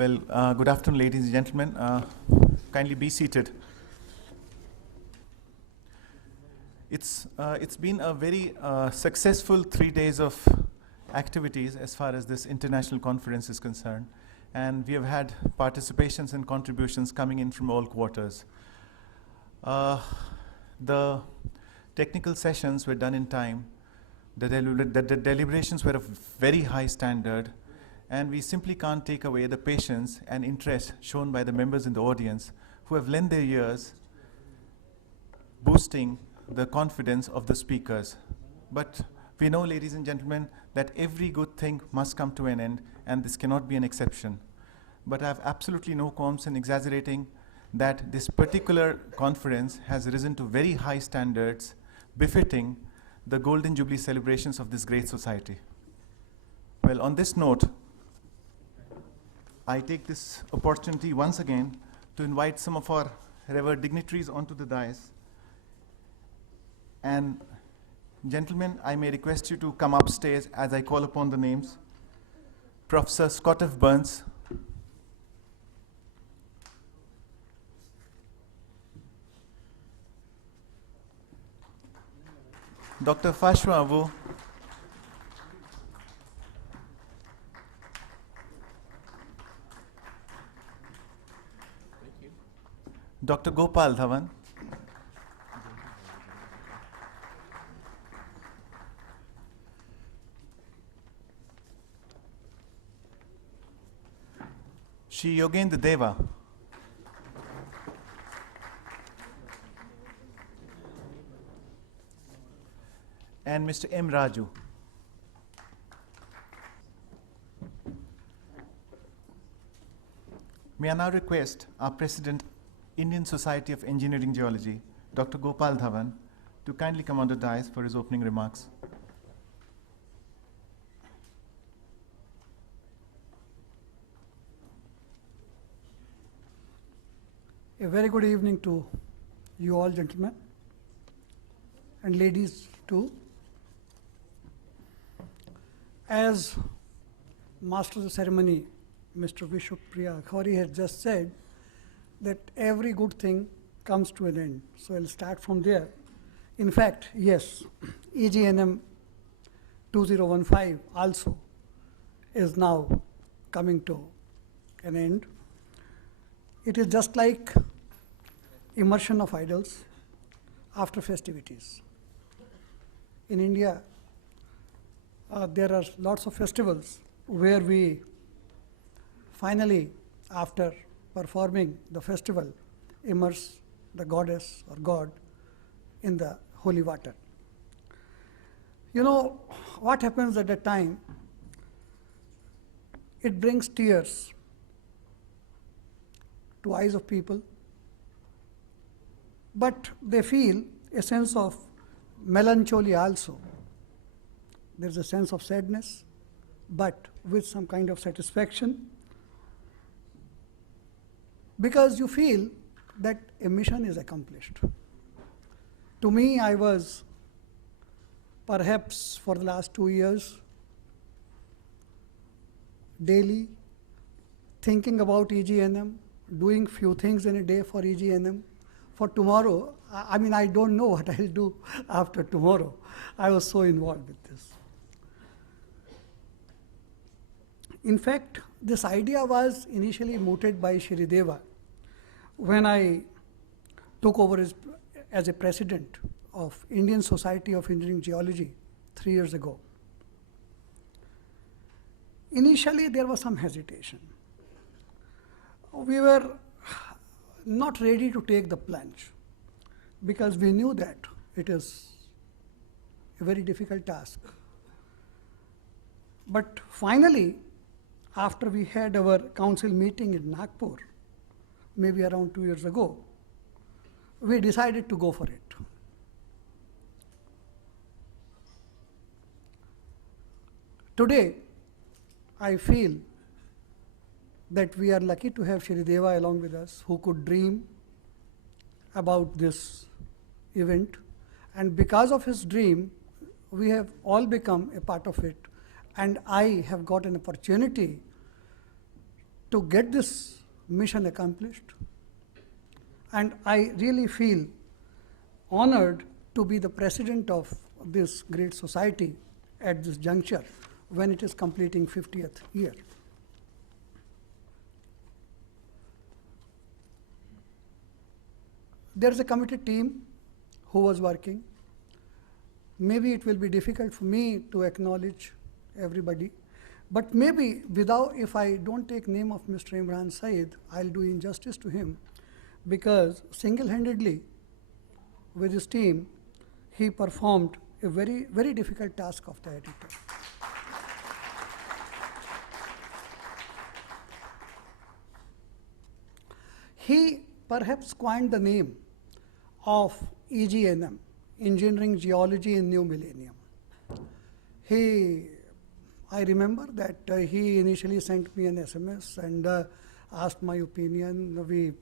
Good afternoon, ladies and gentlemen. Kindly be seated. It's been a very successful 3 days of activities as far as this international conference is concerned, and we have had participations and contributions coming in from all quarters. The technical sessions were done in time. The deliberations were of very high standard, and we simply can't take away the patience and interest shown by the members in the audience who have lent their ears, boosting the confidence of the speakers. But we know, ladies and gentlemen, that every good thing must come to an end, and this cannot be an exception. But I have absolutely no qualms in exaggerating that this particular conference has risen to very high standards, befitting the Golden Jubilee celebrations of this great society. Well, on this note, I take this opportunity once again to invite some of our revered dignitaries onto the dais. And gentlemen, I may request you to come upstairs as I call upon the names. Professor Scott F. Burns, Dr. Fashwa Avu, Dr. Gopal Dhawan, Shri Yogendra Deva, and Mr. M. Raju. May I now request our President, Indian Society of Engineering Geology, Dr. Gopal Dhawan, to kindly come on the dais for his opening remarks. A very good evening to you all, gentlemen, and ladies too. As Master of the Ceremony, Mr. Vishwapriya Khawri has just said, that every good thing comes to an end. So I'll start from there. In fact, yes, EGNM 2015 also is now coming to an end. It is just like immersion of idols after festivities. In India, there are lots of festivals where we finally, after performing the festival, immerse the goddess or god in the holy water. You know, what happens at that time? It brings tears to eyes of people, but they feel a sense of melancholy also. There's a sense of sadness, but with some kind of satisfaction, because you feel that a mission is accomplished. To me, I was perhaps for the last 2 years daily thinking about EGNM, doing few things in a day for EGNM. For tomorrow, I mean, I don't know what I'll do after tomorrow. I was so involved with this. In fact, this idea was initially mooted by Shri Deva when I took over as a president of Indian Society of Engineering Geology 3 years ago. Initially, there was some hesitation. We were not ready to take the plunge because we knew that it is a very difficult task. But finally, after we had our council meeting in Nagpur, maybe around 2 years ago, we decided to go for it. Today, I feel that we are lucky to have Shri Deva along with us, who could dream about this event. And because of his dream, we have all become a part of it. And I have got an opportunity to get this mission accomplished. And I really feel honored to be the president of this great society at this juncture when it is completing 50th year. There is a committed team who was working. Maybe it will be difficult for me to acknowledge everybody, but maybe if I don't take name of Mr. Imran Saeed, I'll do injustice to him, because single-handedly with his team, he performed a very, very difficult task of the editor. He perhaps coined the name of EGNM, Engineering Geology in New Millennium. I remember that he initially sent me an SMS and asked my opinion. We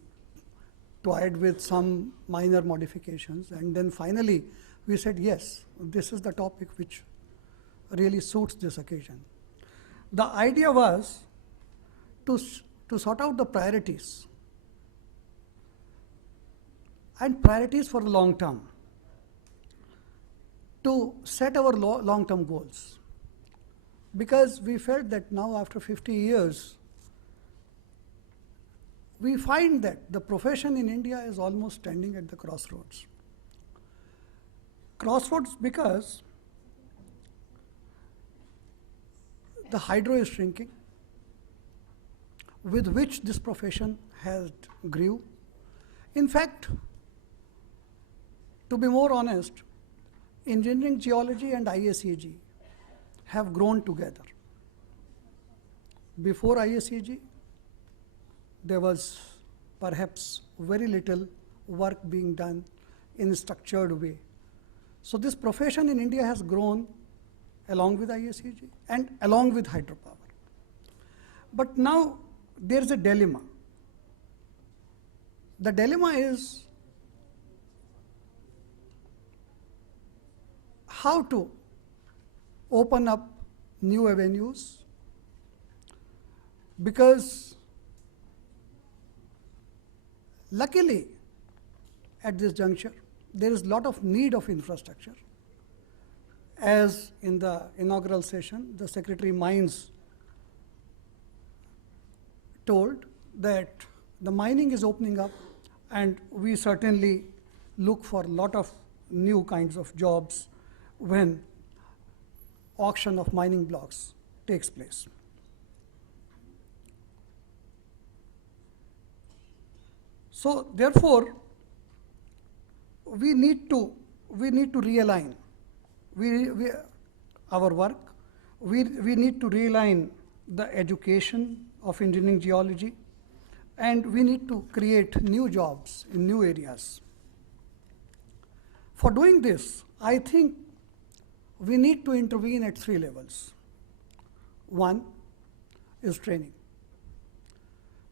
toyed with some minor modifications, and then finally we said, yes, this is the topic which really suits this occasion. The idea was to sort out the priorities, and priorities for the long term, to set our long-term goals. Because we felt that now after 50 years, we find that the profession in India is almost standing at the crossroads. Crossroads because the hydro is shrinking, with which this profession has grew. In fact, to be more honest, engineering geology and ISEG have grown together. Before ISEG, there was perhaps very little work being done in a structured way. So this profession in India has grown along with ISEG and along with hydropower. But now there is a dilemma. The dilemma is how to open up new avenues, because luckily at this juncture there is a lot of need of infrastructure. As in the inaugural session, the Secretary Mines told that the mining is opening up, and we certainly look for a lot of new kinds of jobs when auction of mining blocks takes place. So therefore, we need to realign our work. We need to realign the education of engineering geology, and we need to create new jobs in new areas. For doing this, I think we need to intervene at 3 levels. One is training.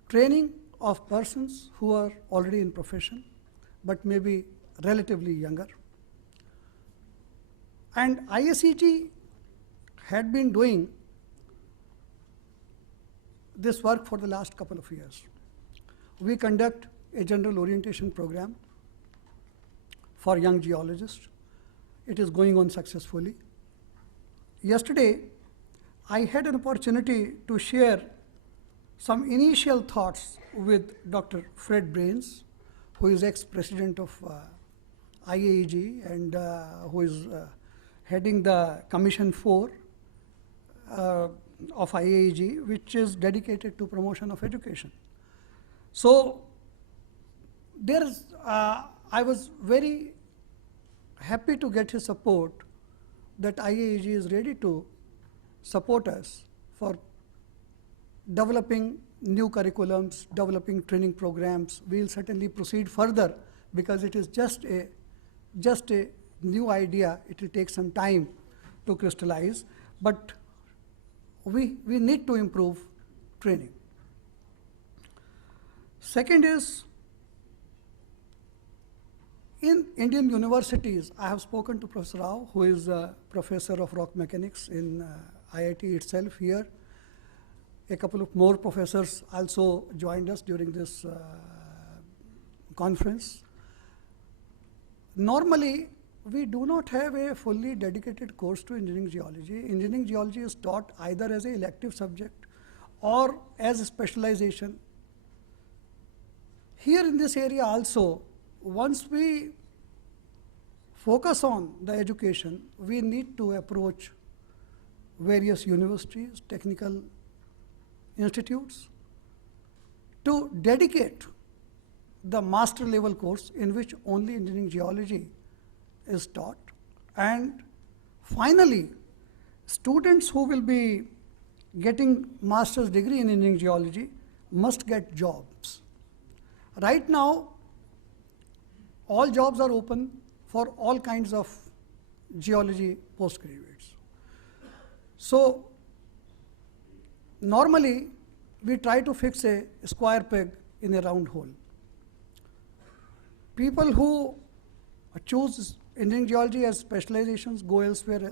Training of persons who are already in profession, but maybe relatively younger. And ISEG had been doing this work for the last couple of years. We conduct a general orientation program for young geologists. It is going on successfully. Yesterday, I had an opportunity to share some initial thoughts with Dr. Fred Brains, who is ex-president of IAEG and who is heading the Commission 4 of IAEG, which is dedicated to promotion of education. So I was very happy to get his support that IAEG is ready to support us for developing new curriculums, developing training programs. We will certainly proceed further because it is just a new idea. It will take some time to crystallize, but we need to improve training. Second is, in Indian universities, I have spoken to Professor Rao, who is a professor of rock mechanics in IIT itself here. A couple of more professors also joined us during this conference. Normally, we do not have a fully dedicated course to engineering geology. Engineering geology is taught either as an elective subject or as a specialization. Here in this area also, once we focus on the education, we need to approach various universities, technical institutes to dedicate the master level course in which only engineering geology is taught. And finally, students who will be getting master's degree in engineering geology must get jobs. Right now, all jobs are open for all kinds of geology postgraduates. So, normally, we try to fix a square peg in a round hole. People who choose engineering geology as specializations go elsewhere,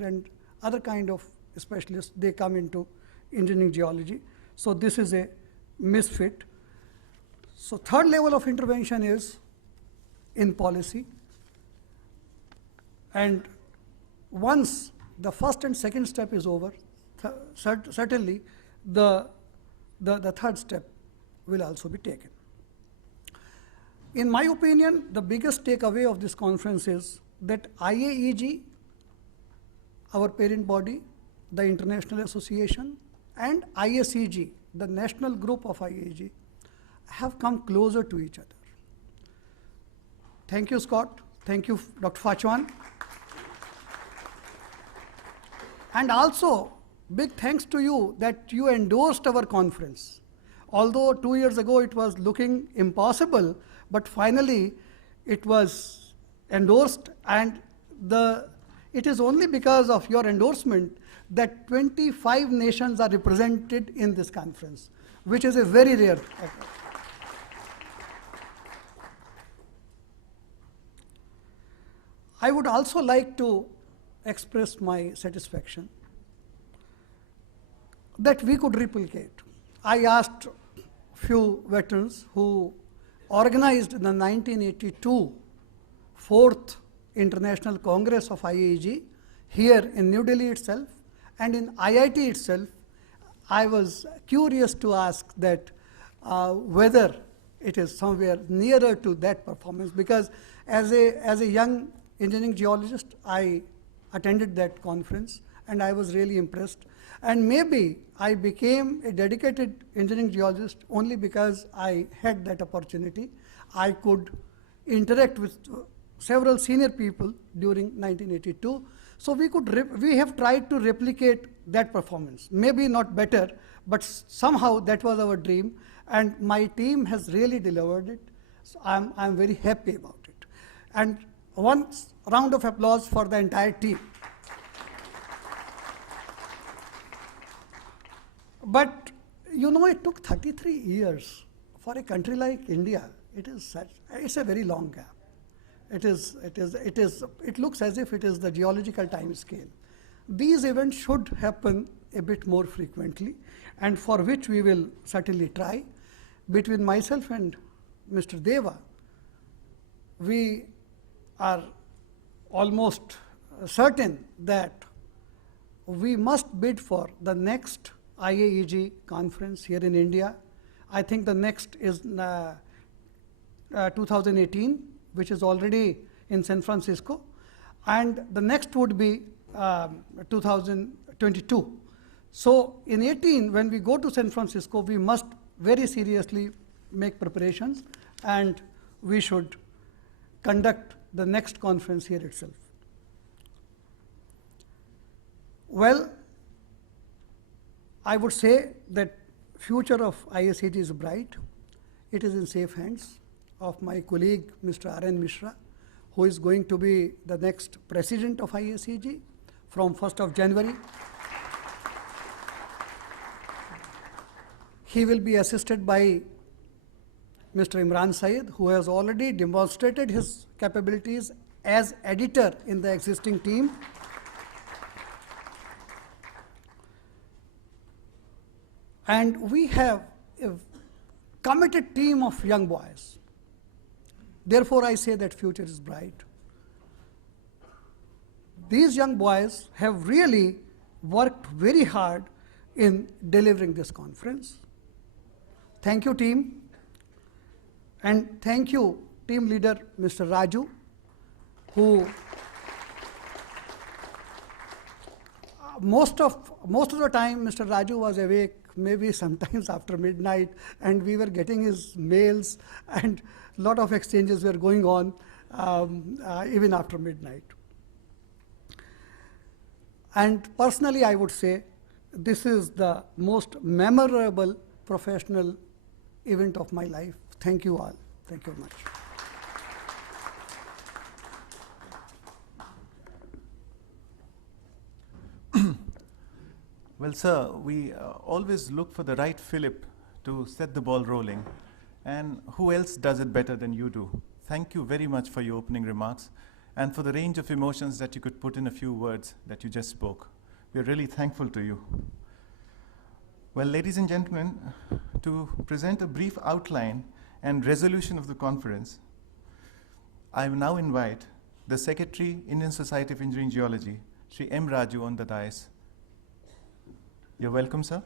and other kind of specialists, they come into engineering geology. So, this is a misfit. So, third level of intervention is in policy, and once the first and second step is over, certainly the third step will also be taken. In my opinion, the biggest takeaway of this conference is that IAEG, our parent body, the International Association, and ISEG, the national group of IAEG, have come closer to each other. Thank you, Scott. Thank you, Dr. Fachwan. And also, big thanks to you that you endorsed our conference. Although 2 years ago it was looking impossible, but finally it was endorsed, and it is only because of your endorsement that 25 nations are represented in this conference, which is a very rare occurrence. I would also like to express my satisfaction that we could replicate. I asked few veterans who organized the 1982 4th International Congress of IAEG here in New Delhi itself, and in IIT itself. I was curious to ask that whether it is somewhere nearer to that performance, because as a young engineering geologist, I attended that conference and I was really impressed. And maybe I became a dedicated engineering geologist only because I had that opportunity. I could interact with several senior people during 1982. So we have tried to replicate that performance. Maybe not better, but somehow that was our dream, and my team has really delivered it. So I'm very happy about it. And one round of applause for the entire team. But you know, it took 33 years for a country like India. It's a very long gap. It looks as if it is the geological time scale. These events should happen a bit more frequently, and for which we will certainly try. Between myself and Mr. Deva, we are almost certain that we must bid for the next IAEG conference here in India. I think the next is 2018, which is already in San Francisco, and the next would be 2022. So in 18, when we go to San Francisco, we must very seriously make preparations, and we should conduct the next conference here itself. Well, I would say that future of ISEG is bright. It is in safe hands of my colleague, Mr. R.N. Mishra, who is going to be the next president of ISEG from 1st of January. He will be assisted by Mr. Imran Syed, who has already demonstrated his capabilities as editor in the existing team. And we have a committed team of young boys. Therefore, I say that future is bright. These young boys have really worked very hard in delivering this conference. Thank you, team. And thank you, team leader, Mr. Raju, who most of the time Mr. Raju was awake, maybe sometimes after midnight, and we were getting his mails, and a lot of exchanges were going on even after midnight. And personally, I would say this is the most memorable professional event of my life. Thank you all. Thank you very much. Well, sir, we always look for the right fillip to set the ball rolling. And who else does it better than you do? Thank you very much for your opening remarks and for the range of emotions that you could put in a few words that you just spoke. We're really thankful to you. Well, ladies and gentlemen, to present a brief outline and resolution of the conference, I now invite the Secretary, Indian Society of Engineering Geology, Shri M. Raju, on the dais. You're welcome, sir.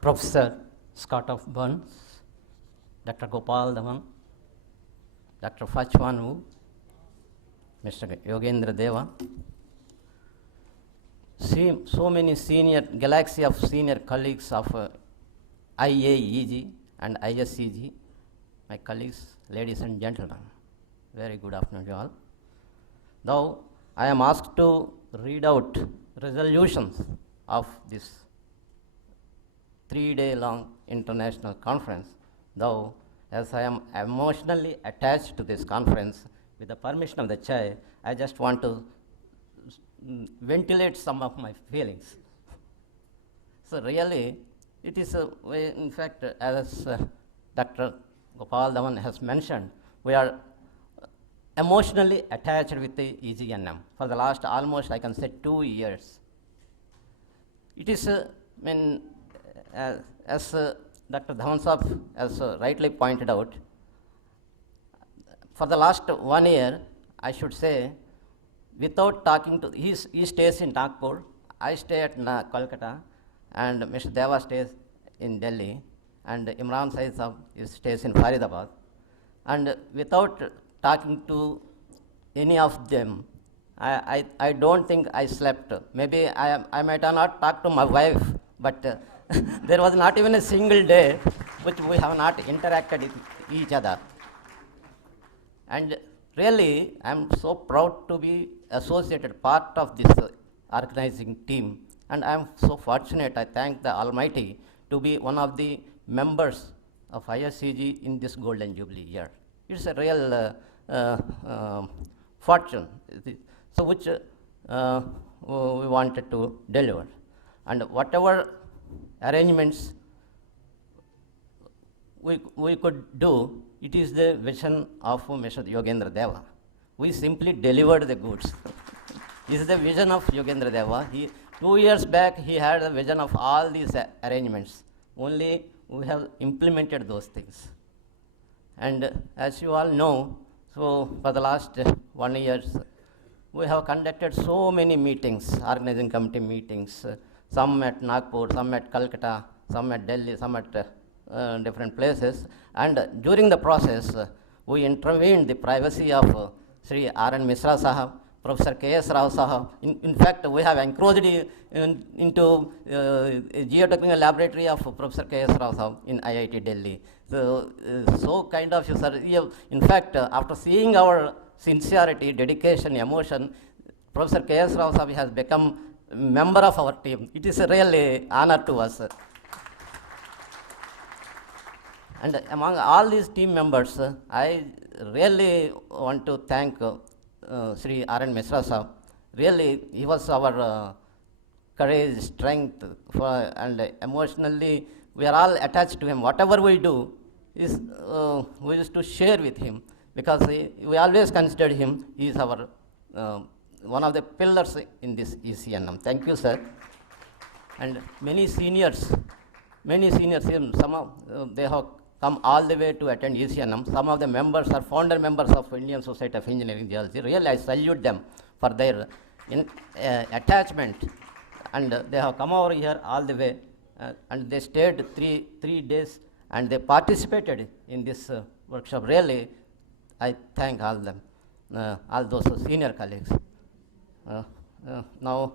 Professor Scott of Burns, Dr. Gopal Dhawan, Dr. Fachwanu, Mr. Yogendra Deva, so many galaxy of senior colleagues of IAEG and ISCG, my colleagues, ladies and gentlemen, very good afternoon to all. Now, I am asked to read out resolutions of this 3-day-long international conference, though as I am emotionally attached to this conference, with the permission of the chair, I just want to ventilate some of my feelings. So really, it is a way, in fact, as Dr. Gopal Dhawan has mentioned, we are emotionally attached with the EGNM for the last almost, I can say, 2 years. It is, as Dr. Dhawan Saab has rightly pointed out, for the last 1 year, I should say, without talking to, he stays in Nagpur, I stay at Kolkata, and Mr. Deva stays in Delhi, and Imran Saeed Saab stays in Faridabad. And without talking to any of them, I don't think I slept. Maybe I might have not talked to my wife, but there was not even a single day which we have not interacted with each other. And really, I'm so proud to be associated part of this organizing team. And I'm so fortunate, I thank the Almighty, to be one of the members of ISCG in this Golden Jubilee year. It's a real fortune, so which we wanted to deliver. And whatever arrangements we could do, it is the vision of Mr. Yogendra Deva. We simply delivered the goods. This is the vision of Yogendra Deva. 2 years back, he had a vision of all these arrangements. Only we have implemented those things. And as you all know, so for the last 1 year, we have conducted so many meetings, organizing committee meetings, some at Nagpur, some at Calcutta, some at Delhi, some at different places. And during the process, we intervened the privacy of Sri R.N. Misra Sahab, Professor K.S. Rao Sahab. In fact, we have encroached into a geotechnical laboratory of Professor K.S. Rao Sahab in IIT Delhi. So kind of you, sir. In fact, after seeing our sincerity, dedication, emotion, Professor K.S. Rao Sahab has become a member of our team. It is a really honor to us. And among all these team members, I really want to thank Sri R.N. Misra Sahab. Really, he was our courage, strength, and emotionally, we are all attached to him. Whatever we do, we used to share with him because we always considered him, he is our one of the pillars in this ECNM. Thank you, sir. And many seniors, even some of they have come all the way to attend ECNM. Some of the members are founder members of Indian Society of Engineering Geology. Really, I salute them for their attachment, and they have come over here all the way, and they stayed three days, and they participated in this workshop. Really, I thank all them, all those senior colleagues. Now,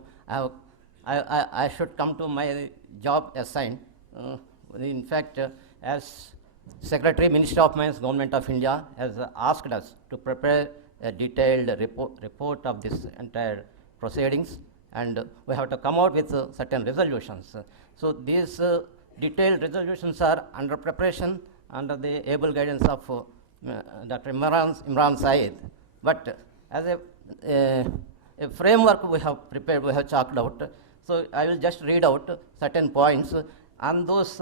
I should come to my job assigned. In fact, as Secretary, Ministry of Mines, Government of India has asked us to prepare a detailed report of this entire proceedings, and we have to come out with certain resolutions. So these detailed resolutions are under preparation under the able guidance of Dr. Imran Saeed. But as a framework we have prepared, we have chalked out. So I will just read out certain points. On those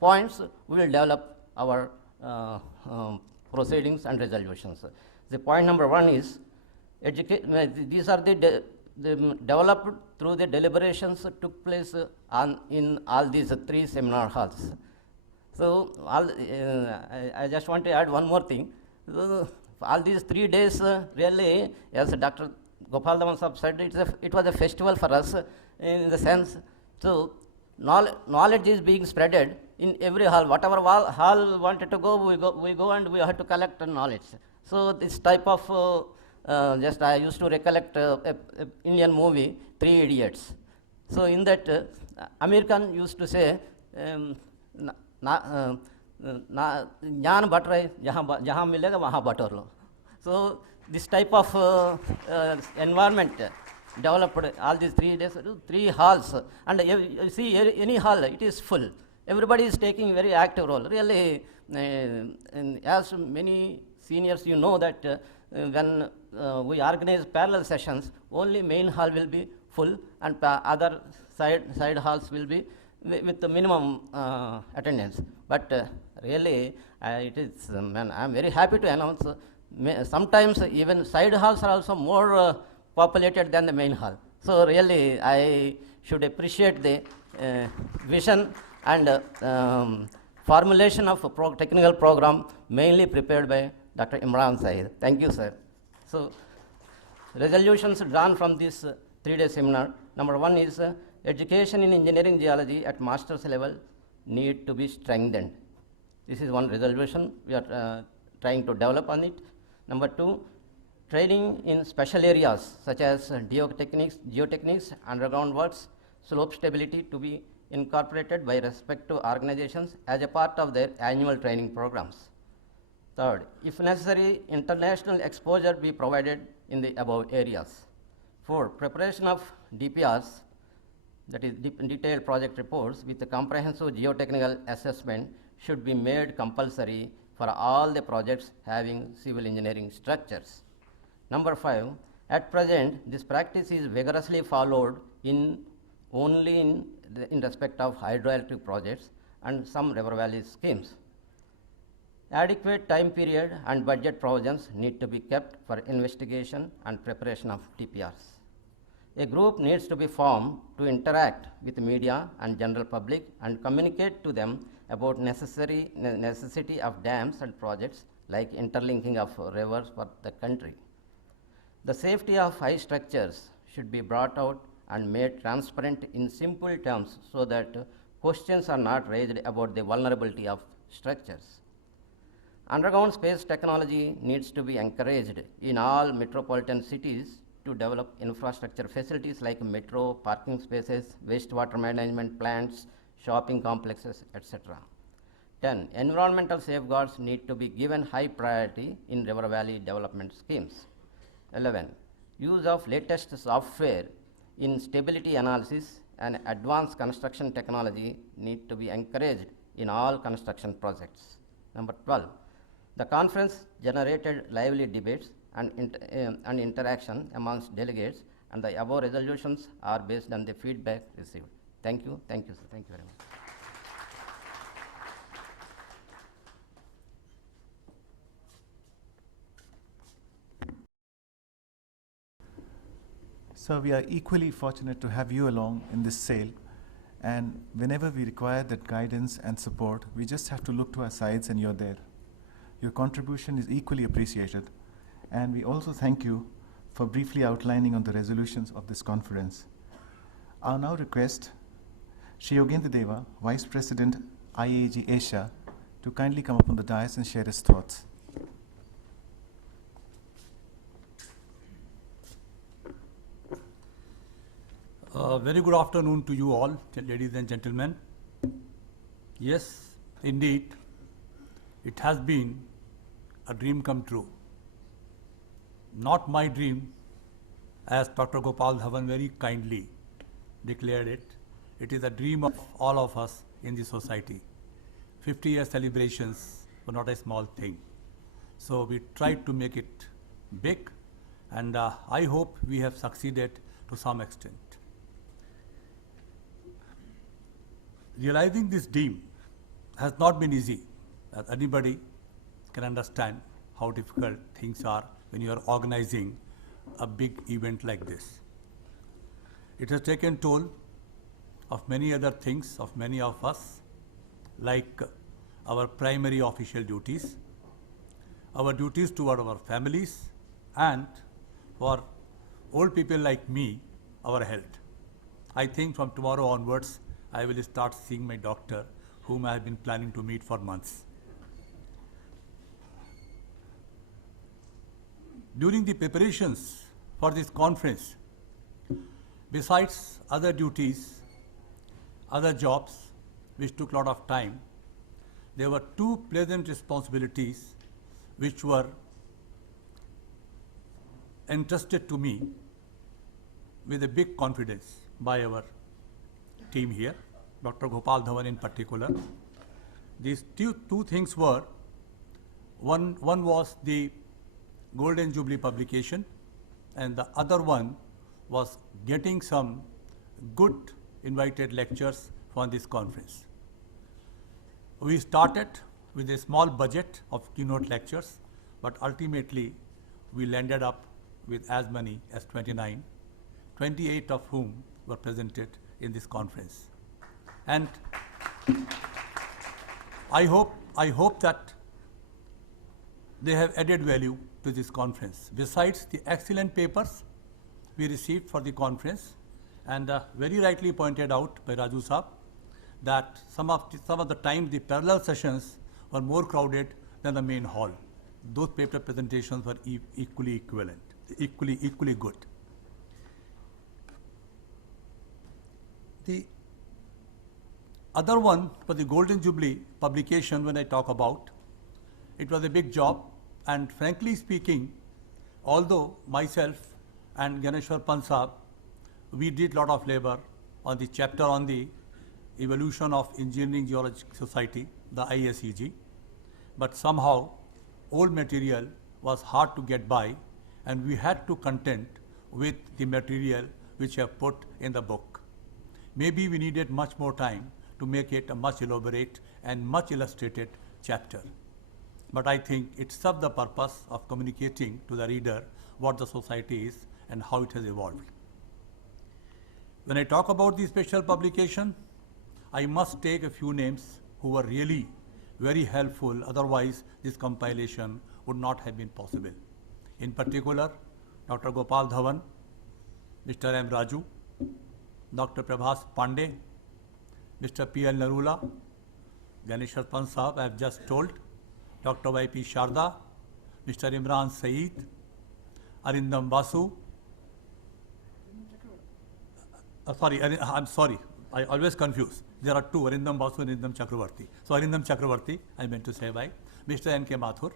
points, we will develop our proceedings and resolutions. The point number 1 is, these are the developed through the deliberations that took place in all these 3 seminar halls. So I just want to add one more thing. All these 3 days, really, as Dr. Gopal Daman Sahab said, it was a festival for us in the sense, so knowledge is being spreaded in every hall. Whatever hall wanted to go, we go and we have to collect knowledge. So this type of, just I used to recollect a Indian movie, Three Idiots. So in that, Amir Khan used to say, ज्ञान but रहे जहाँ मिलेगा वहाँ बटोर लो. So this type of environment developed all these 3 days, 3 halls, and you see any hall, it is full. Everybody is taking very active role. Really, as many seniors, you know that when we organize parallel sessions, only main hall will be full, and other side halls will be with the minimum attendance. But really, it is, I'm very happy to announce, sometimes even side halls are also more populated than the main hall. So really, I should appreciate the vision and formulation of a technical program mainly prepared by Dr. Imran Saeed. Thank you, sir. So resolutions drawn from this 3-day seminar. Number 1 is education in engineering geology at master's level need to be strengthened. This is one resolution we are trying to develop on it. Number 2, training in special areas such as geotechnics, underground works, slope stability to be incorporated by respective organizations as a part of their annual training programs. Third, if necessary, international exposure be provided in the above areas. 4, preparation of DPRs, that is detailed project reports with a comprehensive geotechnical assessment should be made compulsory for all the projects having civil engineering structures. Number 5, at present, this practice is vigorously followed only in respect of hydroelectric projects and some river valley schemes. Adequate time period and budget provisions need to be kept for investigation and preparation of DPRs. A group needs to be formed to interact with media and general public and communicate to them about necessity of dams and projects like interlinking of rivers for the country. The safety of high structures should be brought out and made transparent in simple terms so that questions are not raised about the vulnerability of structures. Underground space technology needs to be encouraged in all metropolitan cities to develop infrastructure facilities like metro, parking spaces, wastewater management plants, shopping complexes, etc. 10, environmental safeguards need to be given high priority in river valley development schemes. 11, use of latest software in stability analysis and advanced construction technology need to be encouraged in all construction projects. Number 12, the conference generated lively debates and interaction amongst delegates, and the above resolutions are based on the feedback received. Thank you, sir. Thank you very much. So we are equally fortunate to have you along in this sail, and whenever we require that guidance and support, we just have to look to our sides and you're there. Your contribution is equally appreciated, and we also thank you for briefly outlining on the resolutions of this conference. I'll now request Shri Yogendra Deva, Vice President, IAG Asia, to kindly come up on the dais and share his thoughts. Very good afternoon to you all, ladies and gentlemen. Yes, indeed, it has been a dream come true. Not my dream, as Dr. Gopal Dhawan very kindly declared it. It is a dream of all of us in the society. 50-year celebrations were not a small thing. So we tried to make it big, and I hope we have succeeded to some extent. Realizing this dream has not been easy, as anybody can understand how difficult things are when you are organizing a big event like this. It has taken toll of many other things of many of us, like our primary official duties, our duties toward our families, and for old people like me, our health. I think from tomorrow onwards, I will start seeing my doctor, whom I have been planning to meet for months. During the preparations for this conference, besides other duties, other jobs, which took a lot of time, there were two pleasant responsibilities which were entrusted to me with a big confidence by our team here, Dr. Gopal Dhawan in particular. These two things were, one was the Golden Jubilee publication, and the other one was getting some good invited lectures for this conference. We started with a small budget of keynote lectures, but ultimately we landed up with as many as 29, 28 of whom were presented in this conference. And I hope that they have added value to this conference. Besides the excellent papers we received for the conference, and very rightly pointed out by Raju Saab, that some of the time the parallel sessions were more crowded than the main hall. Those paper presentations were equally good. The other one for the Golden Jubilee publication, when I talk about, it was a big job, and frankly speaking, although myself and Ganeshwar Pansab, we did a lot of labor on the chapter on the evolution of Engineering Geological Society, the ISEG, but somehow old material was hard to get by, and we had to content with the material which I have put in the book. Maybe we needed much more time to make it a much elaborate and much illustrated chapter. But I think it served the purpose of communicating to the reader what the society is and how it has evolved. When I talk about the special publication, I must take a few names who were really very helpful, otherwise this compilation would not have been possible. In particular, Dr. Gopal Dhawan, Mr. M. Raju, Dr. Prabhas Pandey, Mr. P.L. Narula, Ganeshwar Pansab, I have just told, Dr. Y.P. Sharda, Mr. Imran Saeed, Arindam Basu, I'm sorry, I always confuse. There are two, Arindam Basu and Arindam Chakravarti. So Arindam Chakravarti, I meant to say by, Mr. N.K. Mathur,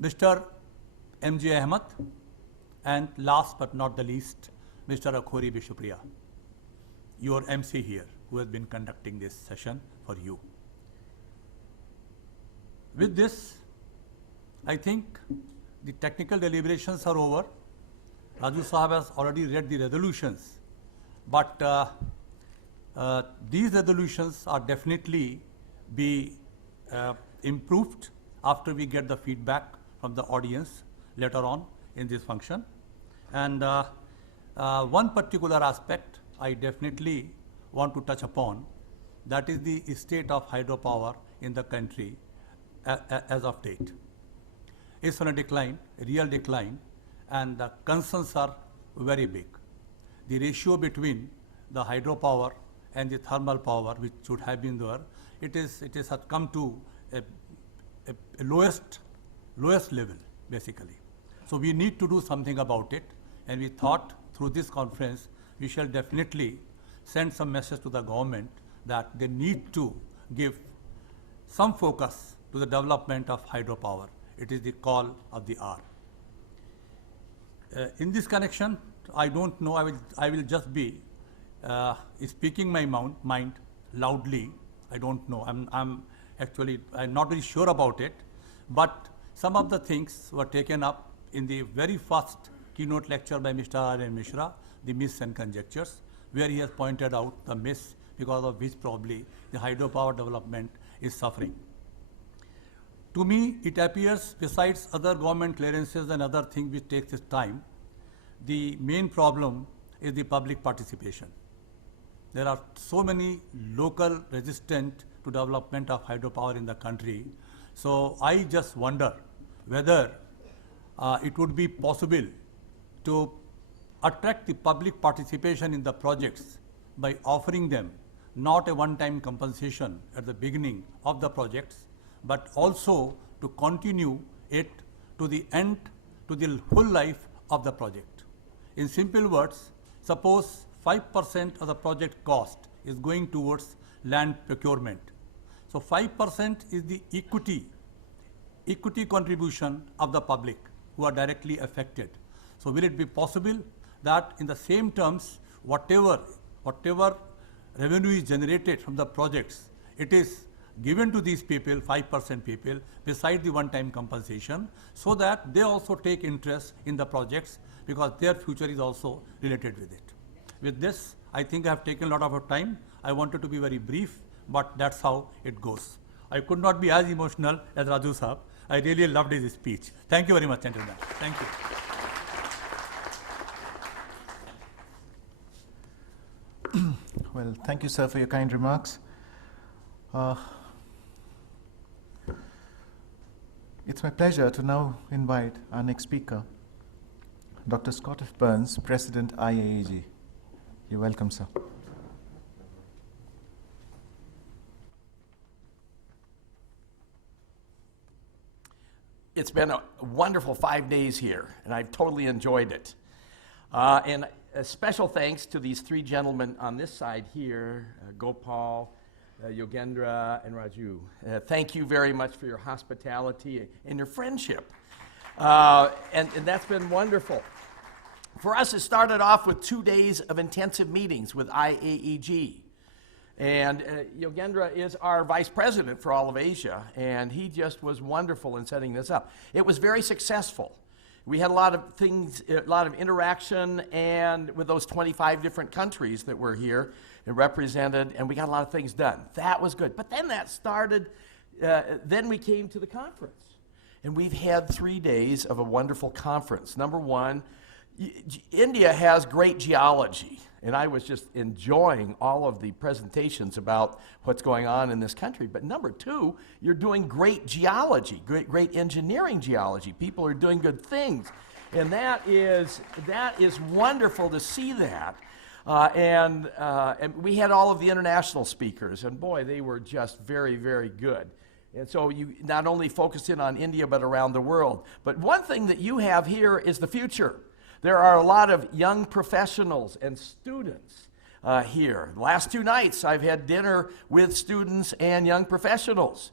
Mr. M.J. Ahmed, and last but not the least, Mr. Akhori Vishwapriya, your MC here, who has been conducting this session for you. With this, I think the technical deliberations are over. Raju Sahab has already read the resolutions, but these resolutions are definitely be improved after we get the feedback from the audience later on in this function. And One particular aspect I definitely want to touch upon, that is the state of hydropower in the country as of date. It's on a decline, a real decline, and the concerns are very big. The ratio between the hydropower and the thermal power, which should have been there, it has come to a lowest level, basically. So we need to do something about it, and we thought through this conference we shall definitely send some message to the government that they need to give some focus to the development of hydropower. It is the call of the hour. In this connection, I don't know, I will just be speaking my mind loudly. I don't know, I'm not very sure about it, but some of the things were taken up in the very first keynote lecture by Mr. R.N. Mishra, the myths and conjectures, where he has pointed out the myths because of which probably the hydropower development is suffering. To me, it appears, besides other government clearances and other things which takes its time, the main problem is the public participation. There are so many local resistant to development of hydropower in the country. So I just wonder whether it would be possible to attract the public participation in the projects by offering them not a one-time compensation at the beginning of the projects, but also to continue it to the end, to the whole life of the project. In simple words, suppose 5% of the project cost is going towards land procurement. So 5% is the equity contribution of the public who are directly affected. So will it be possible that in the same terms, whatever revenue is generated from the projects, it is given to these people, 5% people, besides the one-time compensation, so that they also take interest in the projects because their future is also related with it. With this, I think I have taken a lot of our time. I wanted to be very brief, but that's how it goes. I could not be as emotional as Raju Saab. I really loved his speech. Thank you very much, gentlemen. Thank you. Well, thank you, sir, for your kind remarks. It's my pleasure to now invite our next speaker, Dr. Scott F. Burns, President, IAAG. You're welcome, sir. It's been a wonderful 5 days here, and I've totally enjoyed it. And a special thanks to these three gentlemen on this side here, Gopal, Yogendra, and Raju. Thank you very much for your hospitality and your friendship. And that's been wonderful. For us, it started off with 2 days of intensive meetings with IAEG. And Yogendra is our vice president for all of Asia, and he just was wonderful in setting this up. It was very successful. We had a lot of things, a lot of interaction, and with those 25 different countries that were here and represented, and we got a lot of things done. That was good. But then that started, then we came to the conference. And we've had 3 days of a wonderful conference. Number one, India has great geology, and I was just enjoying all of the presentations about what's going on in this country. But number two, you're doing great geology, great engineering geology. People are doing good things, and that is wonderful to see that. And we had all of the international speakers, and boy, they were just very, very good. And so you not only focused in on India, but around the world. But one thing that you have here is the future. There are a lot of young professionals and students here. The last 2 nights, I've had dinner with students and young professionals.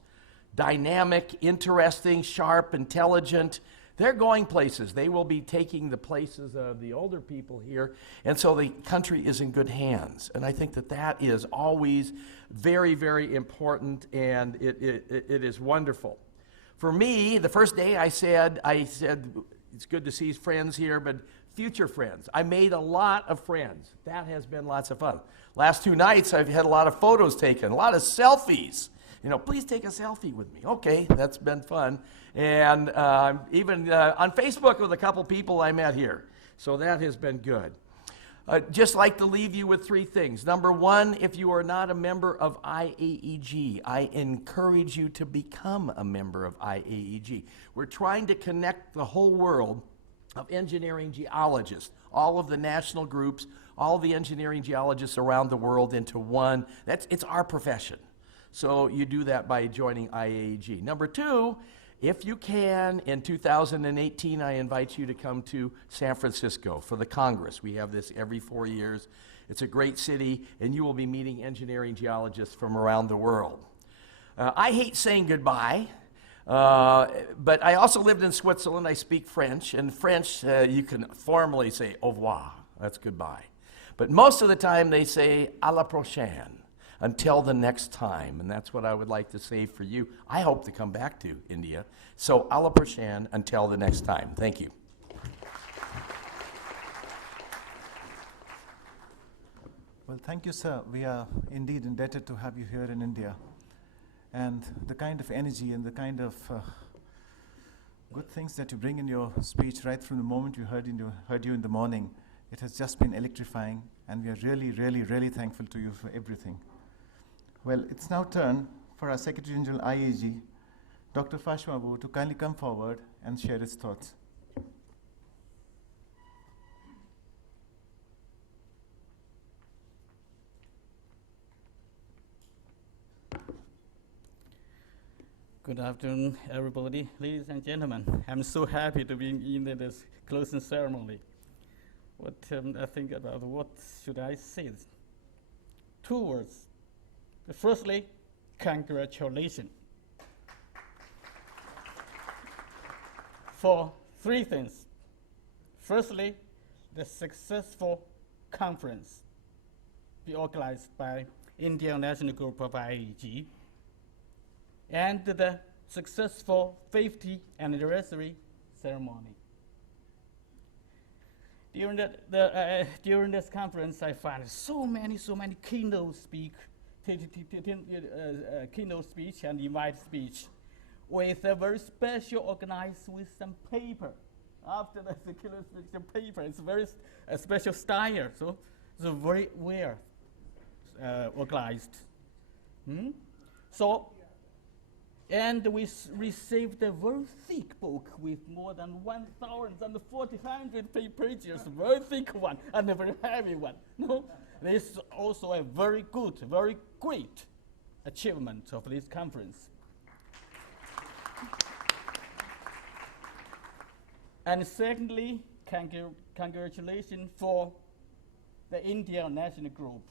Dynamic, interesting, sharp, intelligent. They're going places. They will be taking the places of the older people here. And so the country is in good hands. And I think that that is always very, very important, and it is wonderful. For me, the first day I said, it's good to see friends here, but future friends. I made a lot of friends. That has been lots of fun. Last 2 nights, I've had a lot of photos taken, a lot of selfies. You know, please take a selfie with me. Okay, that's been fun. And even on Facebook with a couple people I met here. So that has been good. Just like to leave you with three things. Number one, if you are not a member of IAEG, I encourage you to become a member of IAEG. We're trying to connect the whole world of engineering geologists, all of the national groups, all the engineering geologists around the world into one. It's our profession. So you do that by joining IAEG. Number two, if you can, in 2018, I invite you to come to San Francisco for the Congress. We have this every 4 years. It's a great city, and you will be meeting engineering geologists from around the world. I hate saying goodbye, but I also lived in Switzerland. I speak French, and French, you can formally say au revoir. That's goodbye. But most of the time, they say à la prochaine. Until the next time, and that's what I would like to say for you. I hope to come back to India. So, à la prochaine, until the next time. Thank you. Well, thank you, sir. We are indeed indebted to have you here in India. And the kind of energy and the kind of good things that you bring in your speech right from the moment we heard you in the morning, it has just been electrifying, and we are really, really, really thankful to you for everything. Well, it's now turn for our Secretary General IAG, Dr. Phashma Wu, to kindly come forward and share his thoughts. Good afternoon, everybody, ladies and gentlemen. I'm so happy to be in this closing ceremony. What I think about what should I say? 2 words. Firstly, congratulations. For 3 things. Firstly, the successful conference be organized by Indian National Group of IAG, and the successful 50th anniversary ceremony. During this conference, I found so many keynote speech and invite speech with a very special organized with some paper. After the keynote speech, the paper, it's very a special style, so it's very well organized. So, and we received a very thick book with more than 1,400 pages, very thick one and a very heavy one. No, this is also a very good, very great achievement of this conference. And secondly, congratulations for the Indian National Group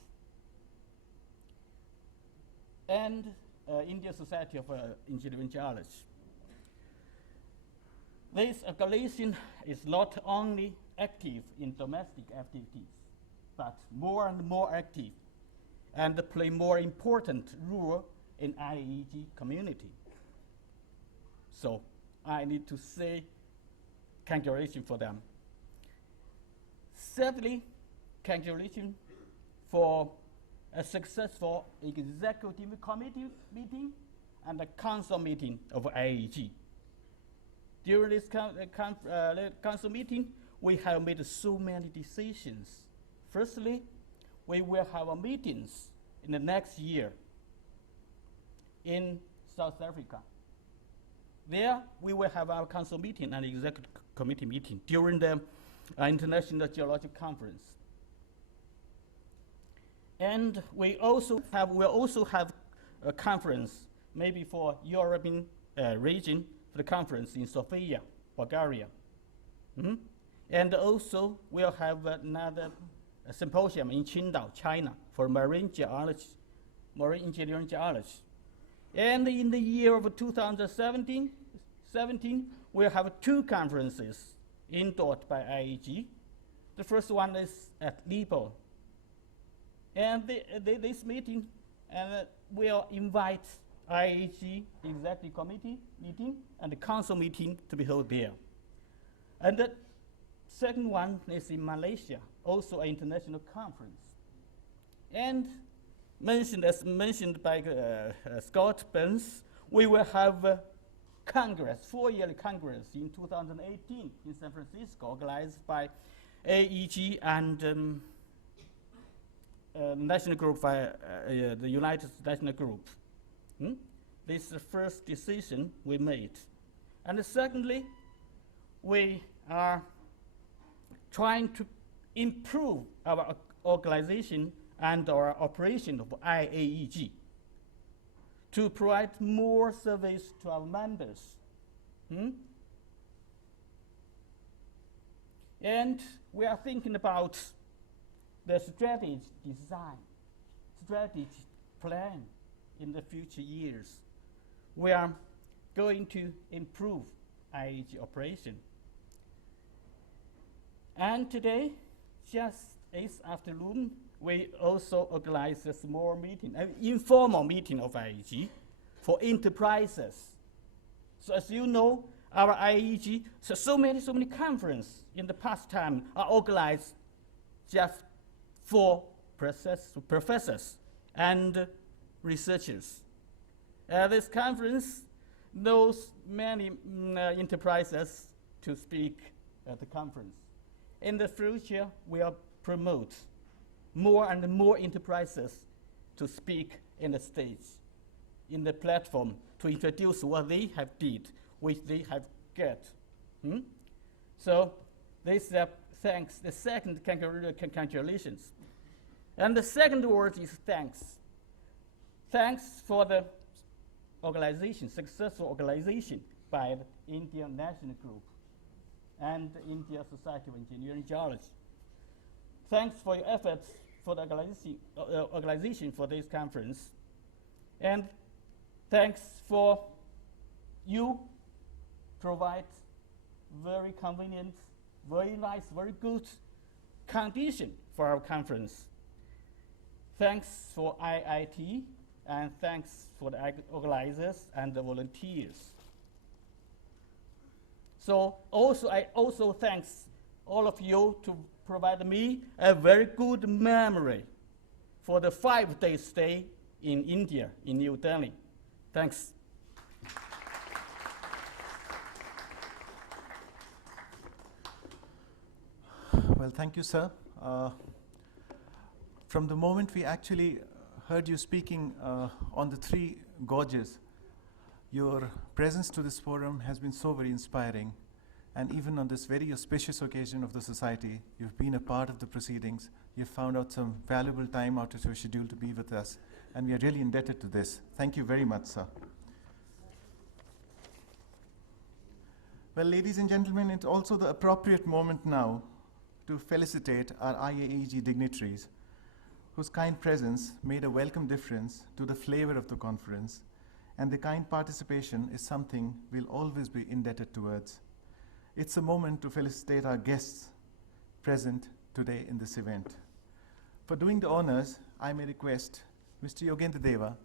and Indian Society of Engineering Geology. This organization is not only active in domestic activities, but more and more active and play more important role in IAEG community. So I need to say congratulations for them. Thirdly, congratulations for a successful executive committee meeting and a council meeting of IAG. During this council meeting, we have made so many decisions. Firstly, we will have meetings in the next year in South Africa. There, we will have our council meeting and executive committee meeting during the International Geological Conference. And we will also have a conference, maybe for European region, for the conference in Sofia, Bulgaria. And also we'll have another symposium in Qingdao, China, for marine geology, marine engineering geology. And in the year of 2017, we'll have 2 conferences endorsed by IAG. The first one is at Lipo. And this meeting will invite IAG Executive Committee meeting and the council meeting to be held there. And the second one is in Malaysia, also an international conference. And as mentioned by Scott Burns, we will have a Congress, 4-year Congress in 2018 in San Francisco, organized by AEG and national group, the United National Group. This is the first decision we made. And secondly, we are trying to improve our organization and our operation of IAEG to provide more service to our members. And we are thinking about the strategy design, strategy plan in the future years. We are going to improve IAEG operation. And today, just this afternoon, we also organized a small meeting, an informal meeting of IAEG for enterprises. So as you know, our IAEG, so many conferences in the past time are organized just for professors and researchers. This conference knows many enterprises to speak at the conference. In the future, we will promote more and more enterprises to speak in the stage, in the platform, to introduce what they have did, which they have got. So this thanks. The second congratulations. And the second word is thanks. Thanks for the organization, successful organization by the Indian National Group and the India Society of Engineering Geology. Thanks for your efforts for the organization for this conference. And thanks for you provide very convenient, very nice, very good condition for our conference. Thanks for IIT, and thanks for the organizers and the volunteers. So I also thanks all of you to provide me a very good memory for the 5-day stay in India, in New Delhi. Thanks. Well, thank you, sir. From the moment we actually heard you speaking on the 3 gorges, your presence to this forum has been so very inspiring. And even on this very auspicious occasion of the society, you've been a part of the proceedings. You've found out some valuable time out of your schedule to be with us. And we are really indebted to this. Thank you very much, sir. Well, ladies and gentlemen, it's also the appropriate moment now to felicitate our IAEG dignitaries, whose kind presence made a welcome difference to the flavor of the conference, and the kind participation is something we'll always be indebted towards. It's a moment to felicitate our guests present today in this event. For doing the honors, I may request Mr. Yogendra Deva,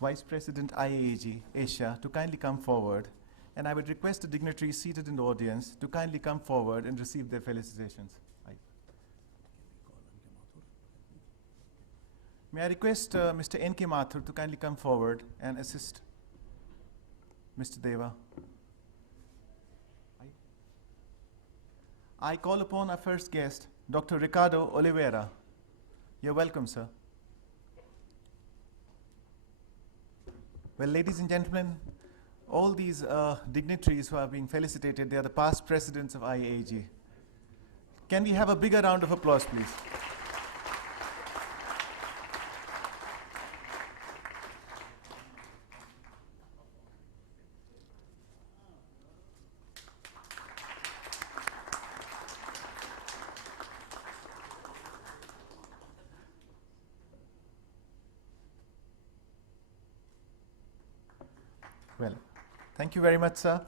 Vice President IAEG Asia, to kindly come forward, and I would request the dignitaries seated in the audience to kindly come forward and receive their felicitations. May I request Mr. N.K. Mathur to kindly come forward and assist Mr. Deva. I call upon our first guest, Dr. Ricardo Oliveira. You're welcome, sir. Well, ladies and gentlemen, all these dignitaries who are being felicitated, they are the past presidents of IAEG. Can we have a bigger round of applause, please? Well, thank you very much, sir.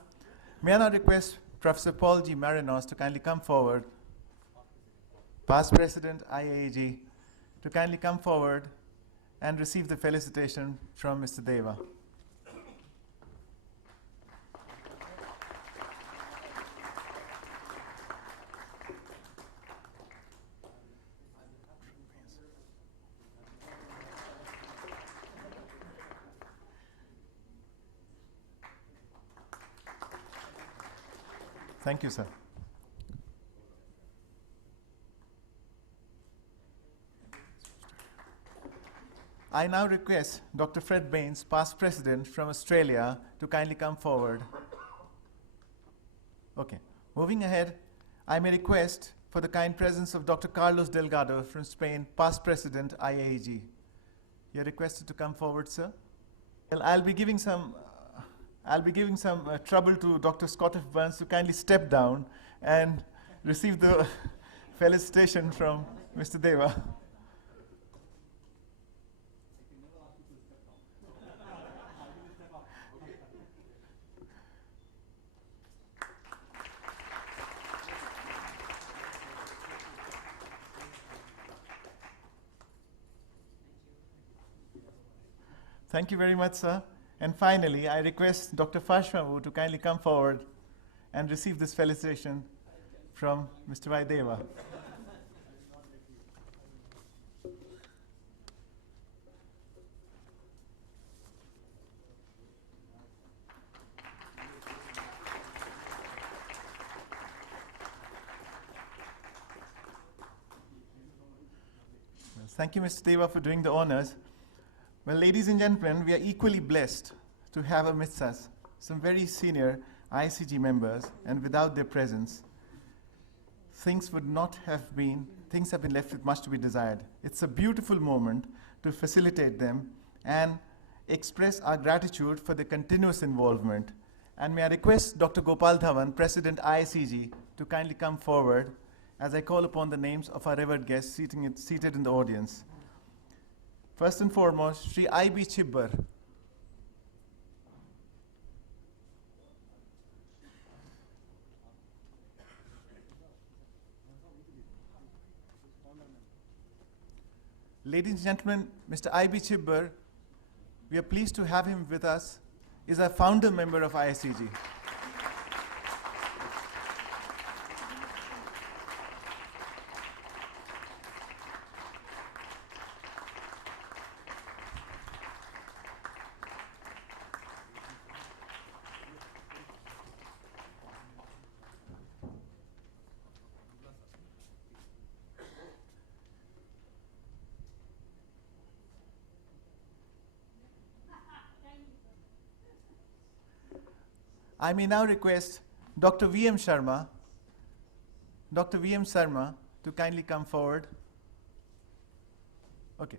May I now request Professor Paul G. Marinos to kindly come forward, past president IAEG, to kindly come forward and receive the felicitation from Mr. Deva. Thank you, sir. I now request Dr. Fred Baines, past president from Australia, to kindly come forward. Okay. Moving ahead, I may request for the kind presence of Dr. Carlos Delgado from Spain, past president, IAEG. You're requested to come forward, sir. Well, I'll be giving some trouble to Dr. Scott F. Burns to kindly step down and receive the felicitation from Mr. Deva. Thank you very much, sir. And finally, I request Dr. Fashmavu to kindly come forward and receive this felicitation from Mr. Vaideva. Thank you, Mr. Deva, for doing the honors. Well, ladies and gentlemen, we are equally blessed to have amidst us some very senior ICG members, and without their presence, things have been left with much to be desired. It's a beautiful moment to facilitate them and express our gratitude for their continuous involvement. And may I request Dr. Gopal Dhawan, President ICG, to kindly come forward as I call upon the names of our revered guests seated in the audience. First and foremost, Sri I.B. Chibbar. Ladies and gentlemen, Mr. I.B. Chibbar, we are pleased to have him with us, is a founder member of ICG. I may now request Dr. V.M. Sharma, to kindly come forward. Okay.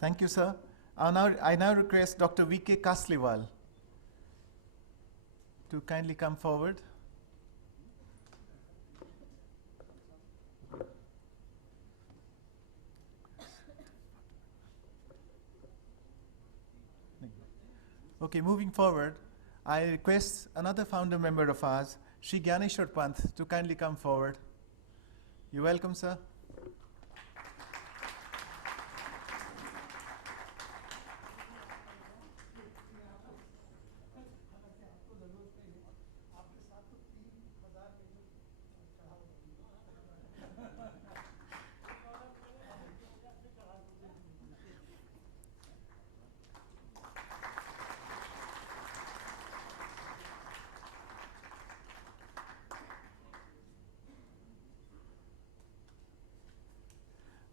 Thank you, sir. I now request Dr. V.K. Kasliwal to kindly come forward. Okay, moving forward, I request another founder member of ours, Shri Gyaneshwar Pant, to kindly come forward. You're welcome, sir.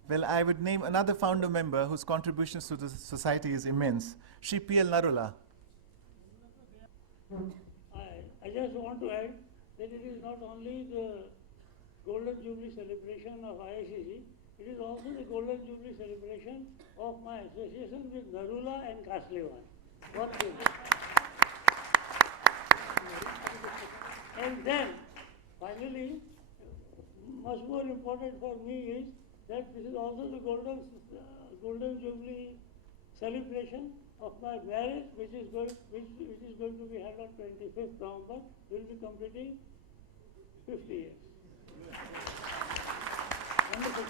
Well, I would name another founder member whose contributions to the society is immense, Shri P.L. Narula. I just want to add that it is not only the Golden Jubilee celebration of IICG, it is also the Golden Jubilee celebration of my association with Narula and Kasliwal. What is it? And then, finally, much more important for me is that this is also the Golden Jubilee celebration of my marriage, which is going to be held on 25th November. Will be completing 50 years. Wonderful.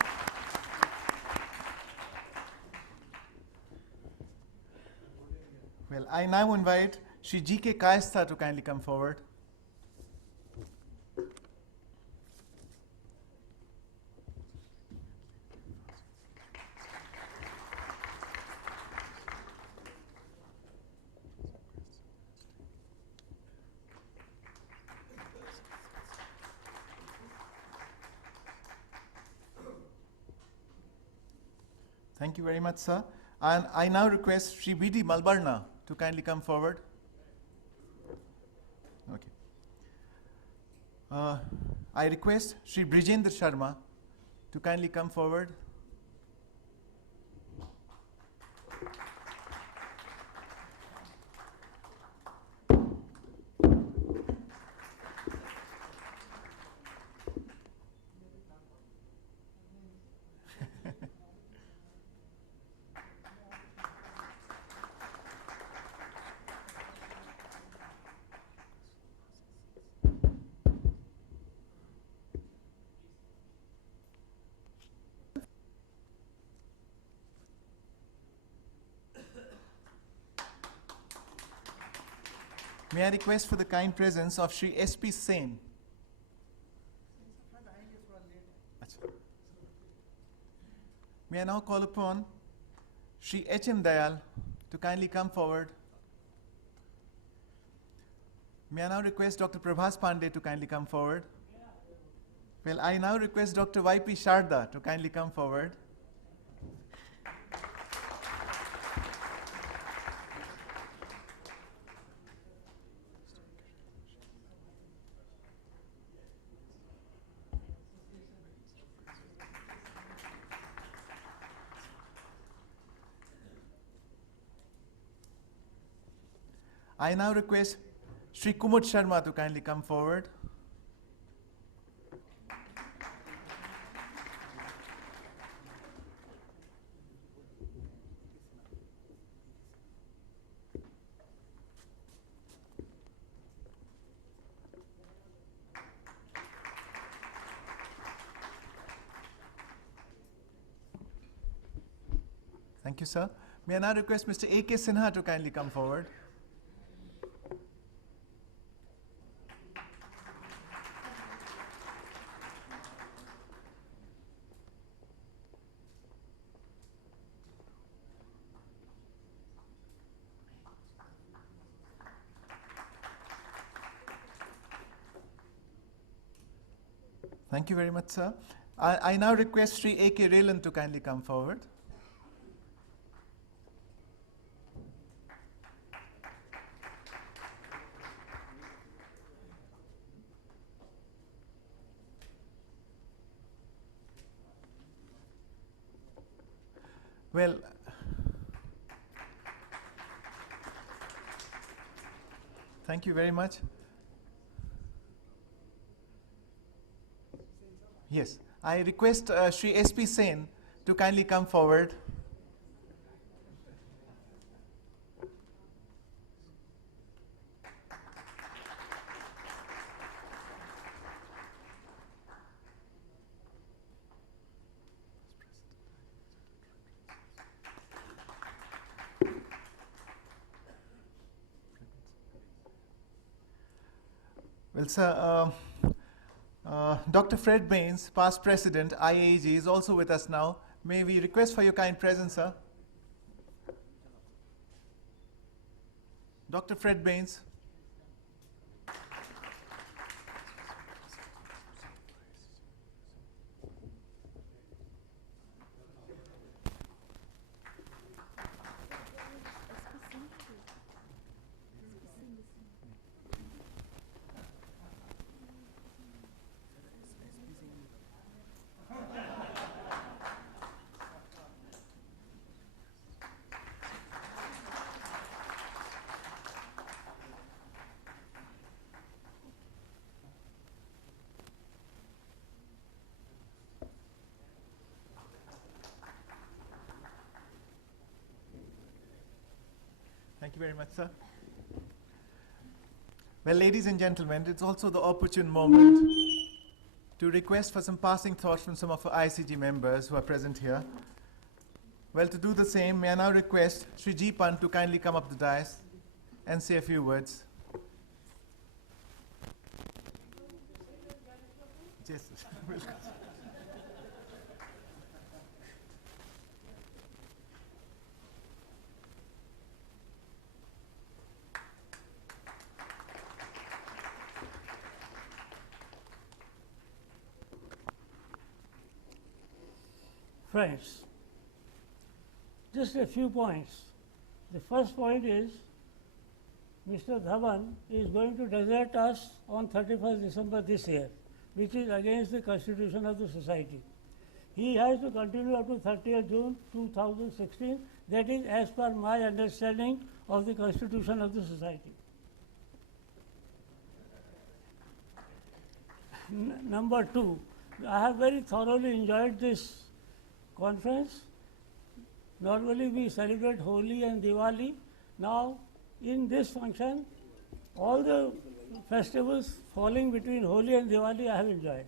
Well, I now invite Shri G.K. Kayastha to kindly come forward. Thank you very much, sir. And I now request Shri V.D. Malbarna to kindly come forward. Okay. I request Shri Brijendra Sharma to kindly come forward. May I request for the kind presence of Shri S.P. Sen. Achha. May I now call upon Shri H.M. Dayal to kindly come forward. May I now request Dr. Prabhas Pandey to kindly come forward. Well, I now request Dr. Y.P. Sharda to kindly come forward. I now request Shri Kumud Sharma to kindly come forward. Thank you, sir. May I now request Mr. A.K. Sinha to kindly come forward. Thank you very much, sir. I now request Sri A.K. Raylan to kindly come forward. Well, thank you very much. Yes, I request Shri S.P. Sen to kindly come forward. Well, sir, Dr. Fred Baines, past president, IAEG, is also with us now. May we request for your kind presence, sir? Dr. Fred Baines. Thank you very much, sir. Well, ladies and gentlemen, it's also the opportune moment to request for some passing thoughts from some of our ICG members who are present here. Well, to do the same, may I now request Sri G. Pant to kindly come up the dais and say a few words. Yes, sir. Welcome. Friends, just a few points. The first point is Mr. Dhawan is going to desert us on 31st December this year, which is against the constitution of the society. He has to continue up to 30th June 2016. That is as per my understanding of the constitution of the society. Number two, I have very thoroughly enjoyed this conference. Normally we celebrate Holi and Diwali. Now in this function, all the festivals falling between Holi and Diwali I have enjoyed.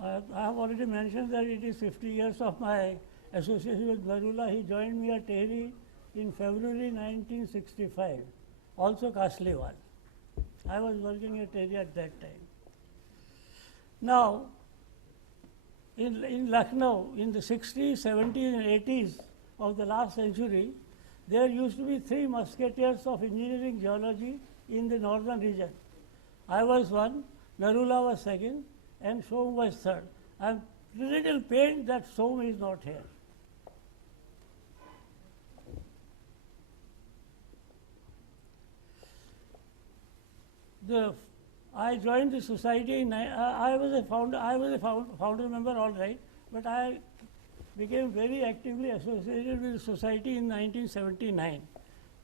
I have already mentioned that it is 50 years of my association with Narula. He joined me at Tehri in February 1965, also Kasliwal. I was working at Tehri at that time. Now, in Lucknow, in the 60s, 70s and 80s of the last century, there used to be 3 musketeers of engineering geology in the northern region. I was one, Narula was second, and Som was third. I am little pained that Som is not here. I joined the society. I was a founder member, all right, but I became very actively associated with the society in 1979.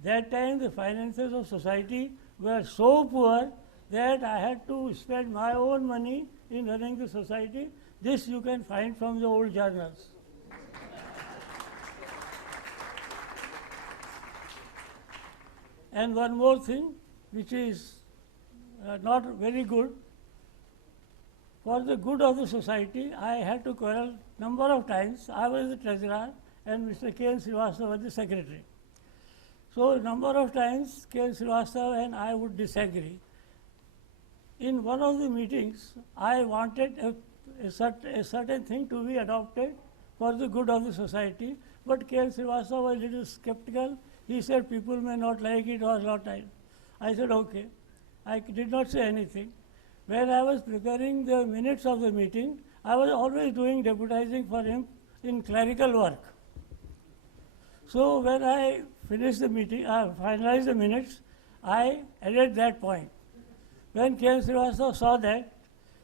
That time, the finances of society were so poor that I had to spend my own money in running the society. This you can find from the old journals. And one more thing, which is not very good. For the good of the society, I had to quarrel number of times. I was the treasurer and Mr. K. N. Srivastava was the secretary. So number of times K. N. Srivastava and I would disagree. In one of the meetings, I wanted a certain thing to be adopted for the good of the society, but K. N. Srivastava was a little skeptical. He said people may not like it or not. I said okay. I did not say anything. When I was preparing the minutes of the meeting, I was always doing deputizing for him in clerical work. So when I finished the meeting, finalized the minutes, I added that point. When K. N. Srivastava saw that,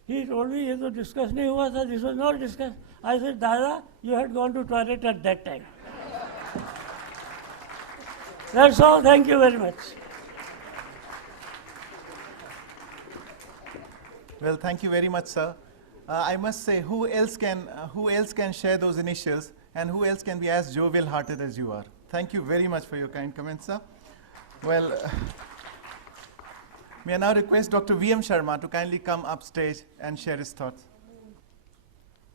he told me, "Ye to discuss nahi hua tha, this was not discussed." I said, "Dada, you had gone to toilet at that time." That's all. Thank you very much. Well, thank you very much, sir. I must say, who else can share those initials, and who else can be as jovial-hearted as you are? Thank you very much for your kind comments, sir. Well, may I now request Dr. V.M. Sharma to kindly come upstage and share his thoughts.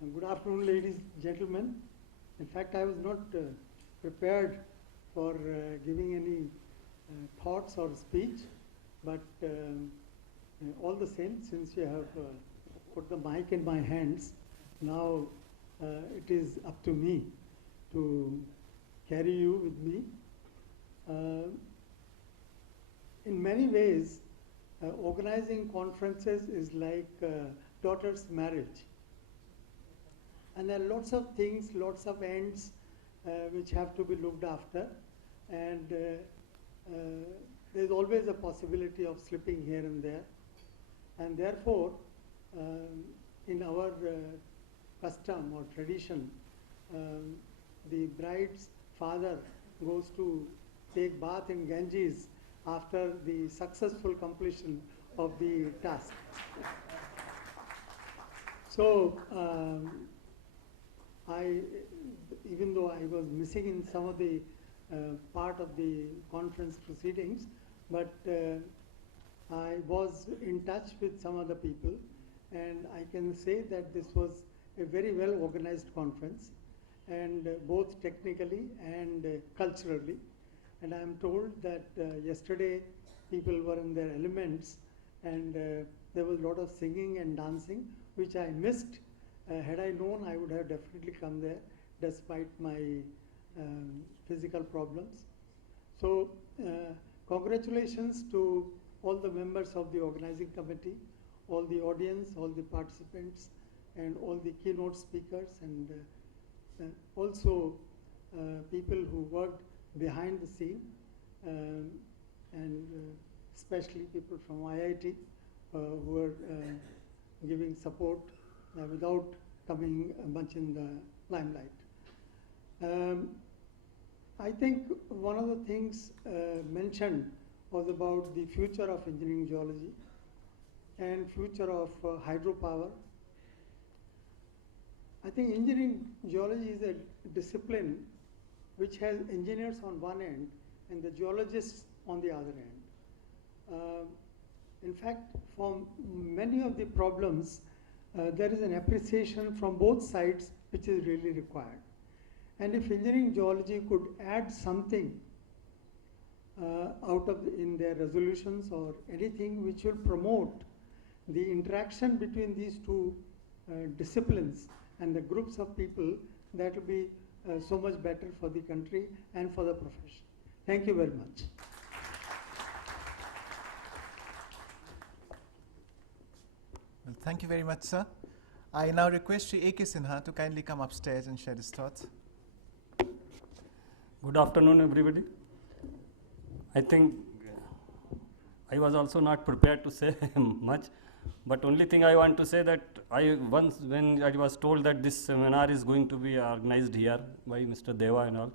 Good afternoon, ladies and gentlemen. In fact, I was not prepared for giving any thoughts or speech, but all the same, since you have put the mic in my hands, now it is up to me to carry you with me. In many ways, organizing conferences is like daughter's marriage. And there are lots of things, lots of ends which have to be looked after, and there's always a possibility of slipping here and there. And therefore, in our custom or tradition, the bride's father goes to take bath in Ganges after the successful completion of the task. So, even though I was missing in some of the part of the conference proceedings, but I was in touch with some other people, and I can say that this was a very well organized conference, and both technically and culturally. And I am told that yesterday people were in their elements, and there was a lot of singing and dancing, which I missed. Had I known, I would have definitely come there, despite my physical problems. So congratulations to all the members of the organizing committee, all the audience, all the participants, and all the keynote speakers, and also people who worked behind the scene, and especially people from IIT who are giving support without coming much in the limelight. I think one of the things mentioned was about the future of engineering geology and future of hydropower. I think engineering geology is a discipline which has engineers on one end and the geologists on the other end. In fact, for many of the problems, there is an appreciation from both sides which is really required. And if engineering geology could add something in their resolutions or anything which will promote the interaction between these two disciplines and the groups of people, that will be so much better for the country and for the profession. Thank you very much. Well, thank you very much, sir. I now request Shri A.K. Sinha to kindly come upstairs and share his thoughts. Good afternoon, everybody. I think I was also not prepared to say much, but only thing I want to say that when I was told that this seminar is going to be organized here by Mr. Deva and all,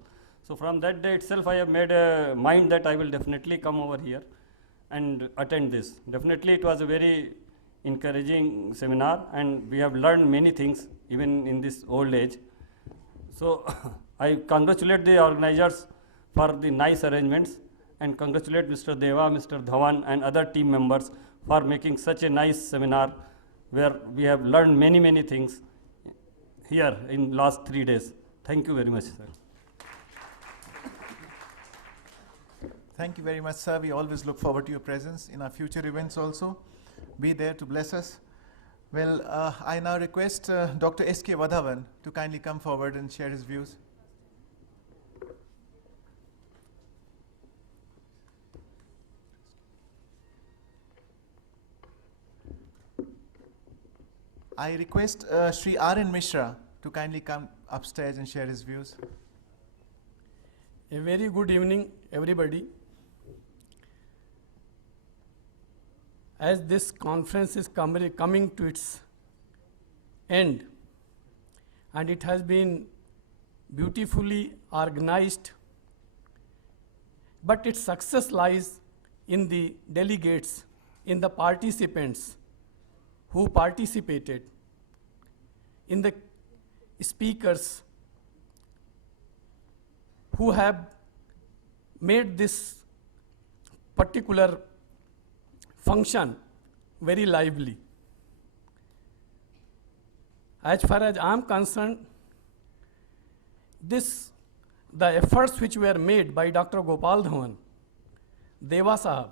so from that day itself I have made a mind that I will definitely come over here and attend this. Definitely it was a very encouraging seminar, and we have learned many things even in this old age. So I congratulate the organizers for the nice arrangements, and congratulate Mr. Deva, Mr. Dhawan and other team members for making such a nice seminar where we have learned many things here in last 3 days. Thank you very much, sir. Thank you very much, sir. We always look forward to your presence in our future events also. Be there to bless us. Well, I now request Dr. S.K. Vadhavan to kindly come forward and share his views. I request Shri R.N. Mishra to kindly come upstairs and share his views. A very good evening, everybody. As this conference is coming to its end, and it has been beautifully organized, but its success lies in the delegates, in the participants who participated, in the speakers who have made this particular function very lively. As far as I am concerned, the efforts which were made by Dr. Gopal Dhawan, Deva Sahab,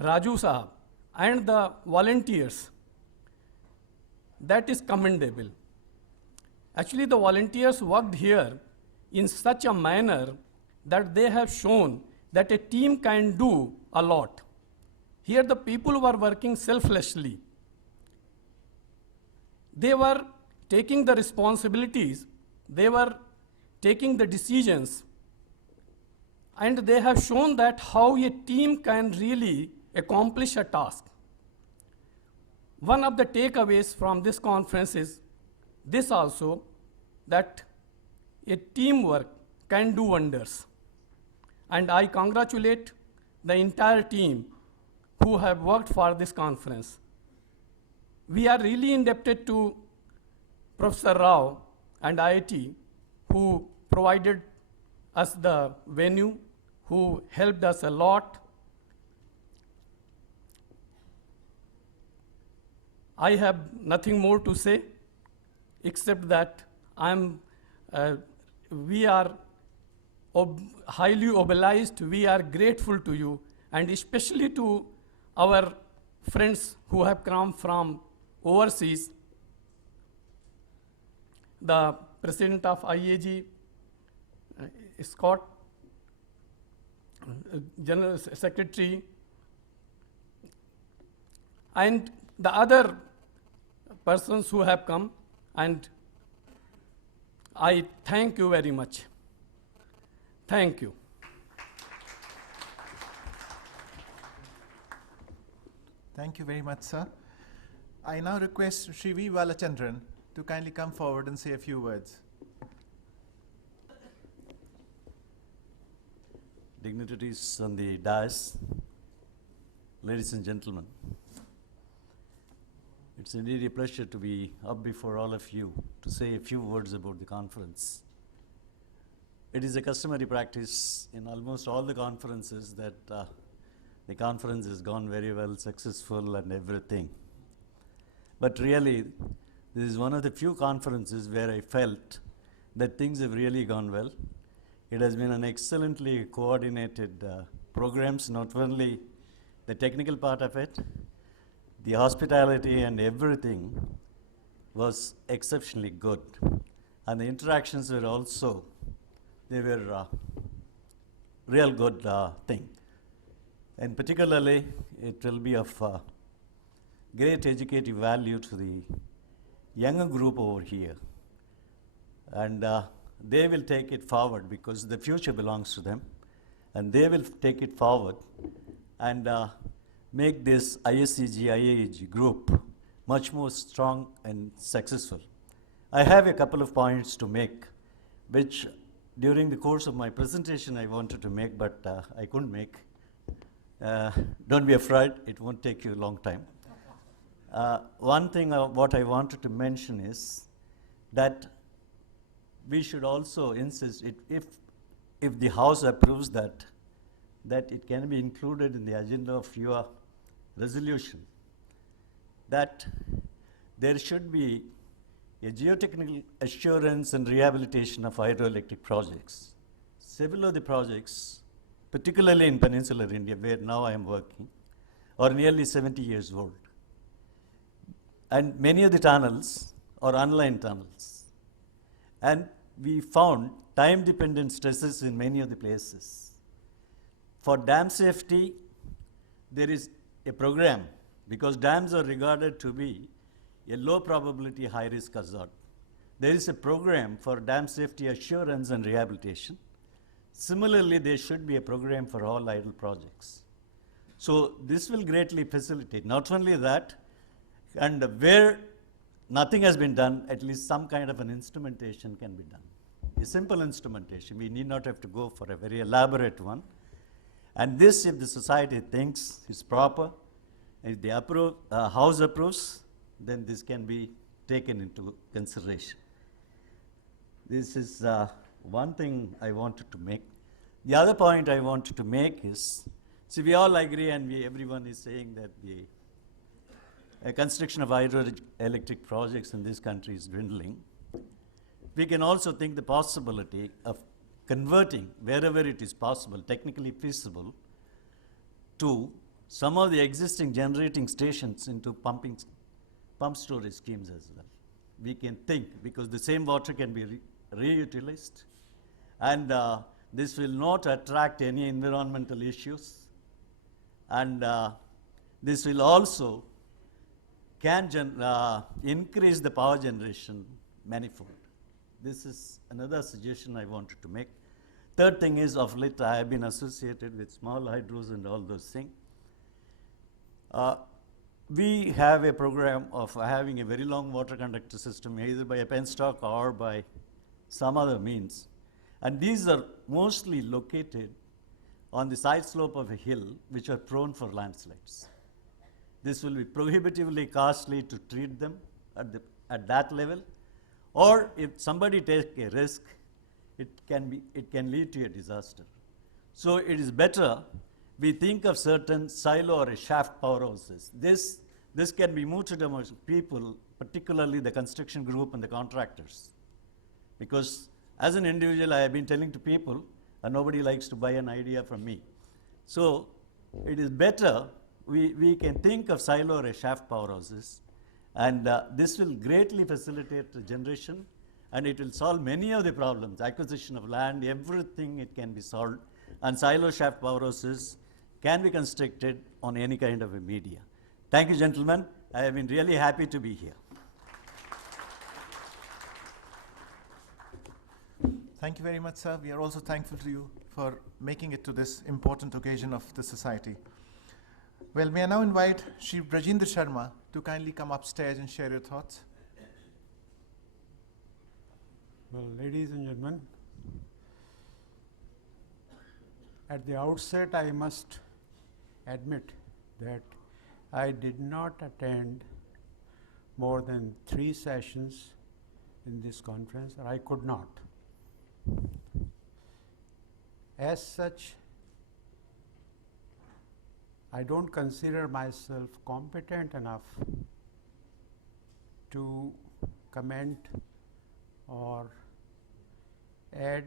Raju Sahab, and the volunteers, that is commendable. Actually, the volunteers worked here in such a manner that they have shown that a team can do a lot. Here the people were working selflessly. They were taking the responsibilities, they were taking the decisions, and they have shown that how a team can really accomplish a task. One of the takeaways from this conference is this also, that a teamwork can do wonders. And I congratulate the entire team who have worked for this conference. We are really indebted to Professor Rao and IIT, who provided us the venue, who helped us a lot. I have nothing more to say except that we are highly obliged, we are grateful to you, and especially to our friends who have come from overseas. The President of IAG, Scott, General Secretary, and the other persons who have come, and I thank you very much. Thank you. Thank you very much, sir. I now request Shri V. Balachandran to kindly come forward and say a few words. Dignitaries on the dais, ladies and gentlemen, it's indeed a pleasure to be up before all of you to say a few words about the conference. It is a customary practice in almost all the conferences that the conference has gone very well, successful and everything. But really, this is one of the few conferences where I felt that things have really gone well. It has been an excellently coordinated programs, not only the technical part of it, the hospitality and everything was exceptionally good. And the interactions were also, they were real good thing. And particularly, it will be of great educative value to the younger group over here. And they will take it forward because the future belongs to them. And they will take it forward and make this ISCG, IAG group much more strong and successful. I have a couple of points to make, which during the course of my presentation I wanted to make, but I couldn't make. Don't be afraid, it won't take you a long time. One thing what I wanted to mention is that we should also insist, if the House approves that it can be included in the agenda of your resolution, that there should be a geotechnical assurance and rehabilitation of hydroelectric projects. Several of the projects, particularly in peninsular India, where now I am working, are nearly 70 years old. And many of the tunnels are unlined tunnels. And we found time-dependent stresses in many of the places. For dam safety, there is a program, because dams are regarded to be a low probability, high risk hazard. There is a program for dam safety assurance and rehabilitation. Similarly, there should be a program for all idle projects. So this will greatly facilitate, not only that, and where nothing has been done, at least some kind of an instrumentation can be done. A simple instrumentation, we need not have to go for a very elaborate one. And this, if the society thinks is proper, if the House approves, then this can be taken into consideration. This is one thing I wanted to make. The other point I wanted to make is, see, we all agree and everyone is saying that the construction of hydroelectric projects in this country is dwindling. We can also think the possibility of converting, wherever it is possible, technically feasible, to some of the existing generating stations into pump storage schemes as well. We can think, because the same water can be reutilized, and this will not attract any environmental issues, and this will also can increase the power generation manifold. This is another suggestion I wanted to make. Third thing is, of late I have been associated with small hydros and all those things. We have a program of having a very long water conductor system, either by a penstock or by some other means. And these are mostly located on the side slope of a hill, which are prone for landslides. This will be prohibitively costly to treat them at that level. Or if somebody takes a risk, it can lead to a disaster. So it is better we think of certain silo or a shaft powerhouses. This can be mooted among people, particularly the construction group and the contractors. Because as an individual, I have been telling to people, and nobody likes to buy an idea from me. So it is better we can think of silo or a shaft powerhouses, and this will greatly facilitate the generation, and it will solve many of the problems, acquisition of land, everything it can be solved, and silo shaft powerhouses can be constructed on any kind of a media. Thank you, gentlemen. I have been really happy to be here. Thank you very much, sir. We are also thankful to you for making it to this important occasion of the society. Well, may I now invite Shri Brajendra Sharma to kindly come upstairs and share your thoughts. Well, ladies and gentlemen, at the outset, I must admit that I did not attend more than 3 sessions in this conference, or I could not. As such, I don't consider myself competent enough to comment or add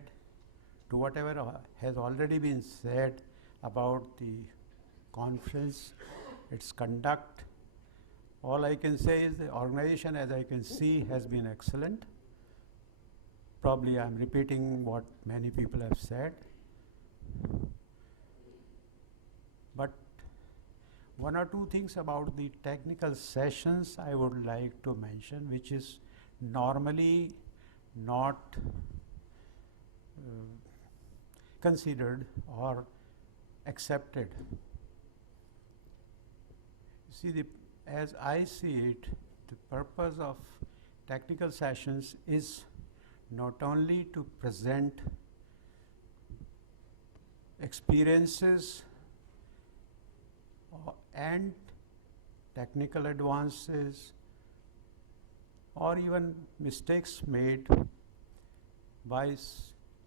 to whatever has already been said about the conference, its conduct. All I can say is the organization, as I can see, has been excellent. Probably I'm repeating what many people have said. But one or two things about the technical sessions I would like to mention, which is normally not considered or accepted. See, as I see it, the purpose of technical sessions is not only to present experiences and technical advances or even mistakes made by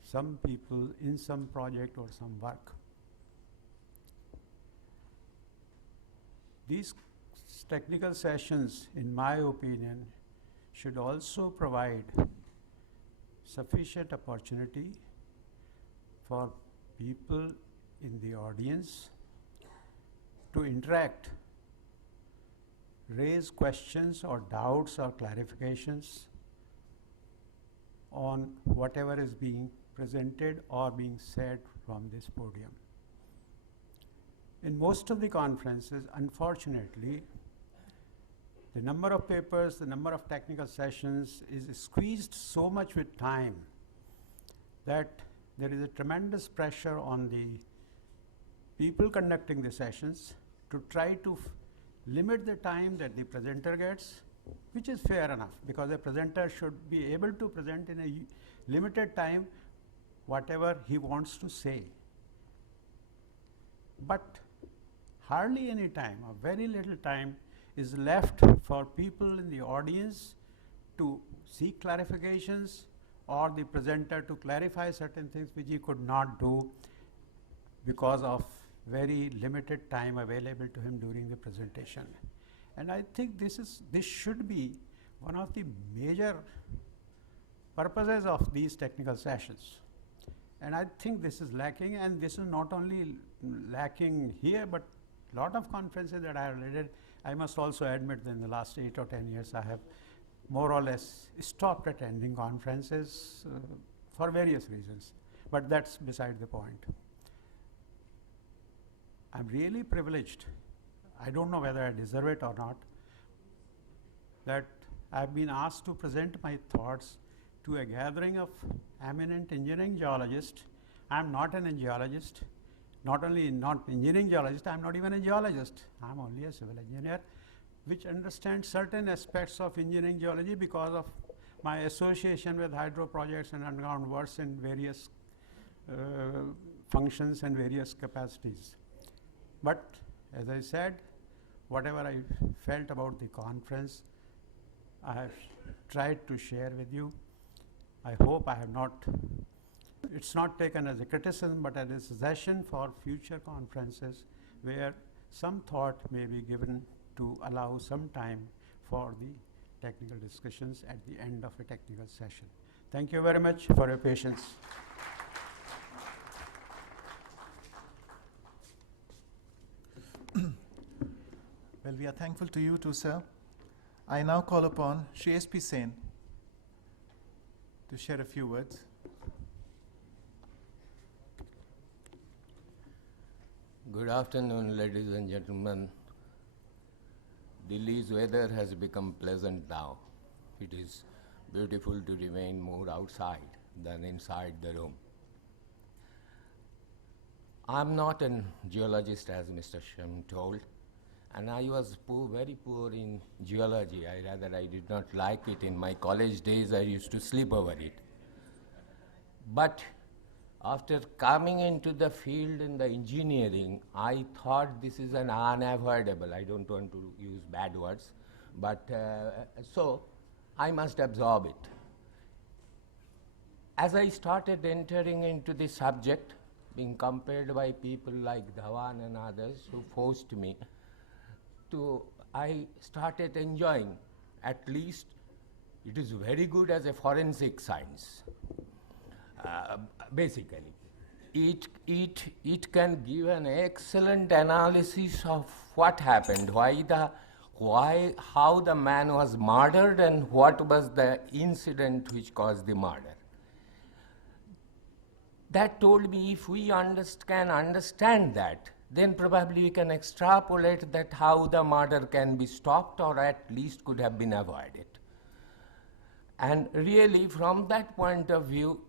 some people in some project or some work. These technical sessions, in my opinion, should also provide sufficient opportunity for people in the audience to interact, raise questions or doubts or clarifications on whatever is being presented or being said from this podium. In most of the conferences, unfortunately, the number of papers, the number of technical sessions is squeezed so much with time that there is a tremendous pressure on the people conducting the sessions to try to limit the time that the presenter gets, which is fair enough, because a presenter should be able to present in a limited time whatever he wants to say. But hardly any time, or very little time, is left for people in the audience to seek clarifications or the presenter to clarify certain things which he could not do because of very limited time available to him during the presentation. And I think this should be one of the major purposes of these technical sessions. And I think this is lacking, and this is not only lacking here, but a lot of conferences that I have attended. I must also admit that in the last 8 or 10 years, I have more or less stopped attending conferences for various reasons, but that's beside the point. I'm really privileged, I don't know whether I deserve it or not, that I've been asked to present my thoughts to a gathering of eminent engineering geologists. I'm not an geologist, not only not engineering geologist, I'm not even a geologist. I'm only a civil engineer, which understands certain aspects of engineering geology because of my association with hydro projects and underground works in various functions and various capacities. But as I said, whatever I felt about the conference, I have tried to share with you. I hope I have not It's not taken as a criticism, but as a suggestion for future conferences where some thought may be given to allow some time for the technical discussions at the end of a technical session. Thank you very much for your patience. Well, we are thankful to you too, sir. I now call upon Shri S.P. Sen to share a few words. Good afternoon, ladies and gentlemen. Delhi's weather has become pleasant now. It is beautiful to remain more outside than inside the room. I'm not a geologist, as Mr. Shem told, and I was very poor in geology. I did not like it. In my college days, I used to sleep over it. But after coming into the field in the engineering, I thought this is an unavoidable. I don't want to use bad words, but so I must absorb it. As I started entering into the subject, being compared by people like Dhawan and others who forced me to, I started enjoying. At least it is very good as a forensic science. Basically, it can give an excellent analysis of what happened, how the man was murdered, and what was the incident which caused the murder. That told me if we can understand that, then probably we can extrapolate that how the murder can be stopped or at least could have been avoided. And really, from that point of view,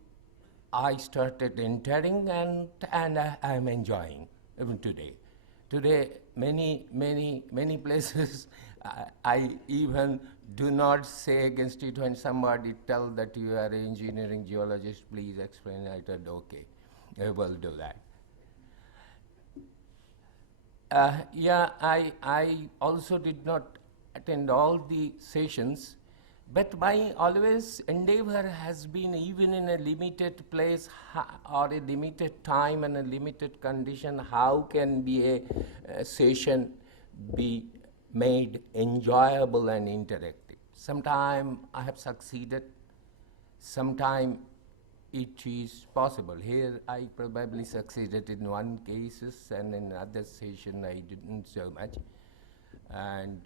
I started entering and I am enjoying even today. Today, many places, I even do not say against it when somebody tells that you are an engineering geologist, please explain. I said, okay, I will do that. Yeah, I also did not attend all the sessions, but my always endeavor has been, even in a limited place or a limited time and a limited condition, how can be a session be made enjoyable and interactive. Sometime I have succeeded, sometime it is possible. Here I probably succeeded in one cases, and in other session I didn't so much. And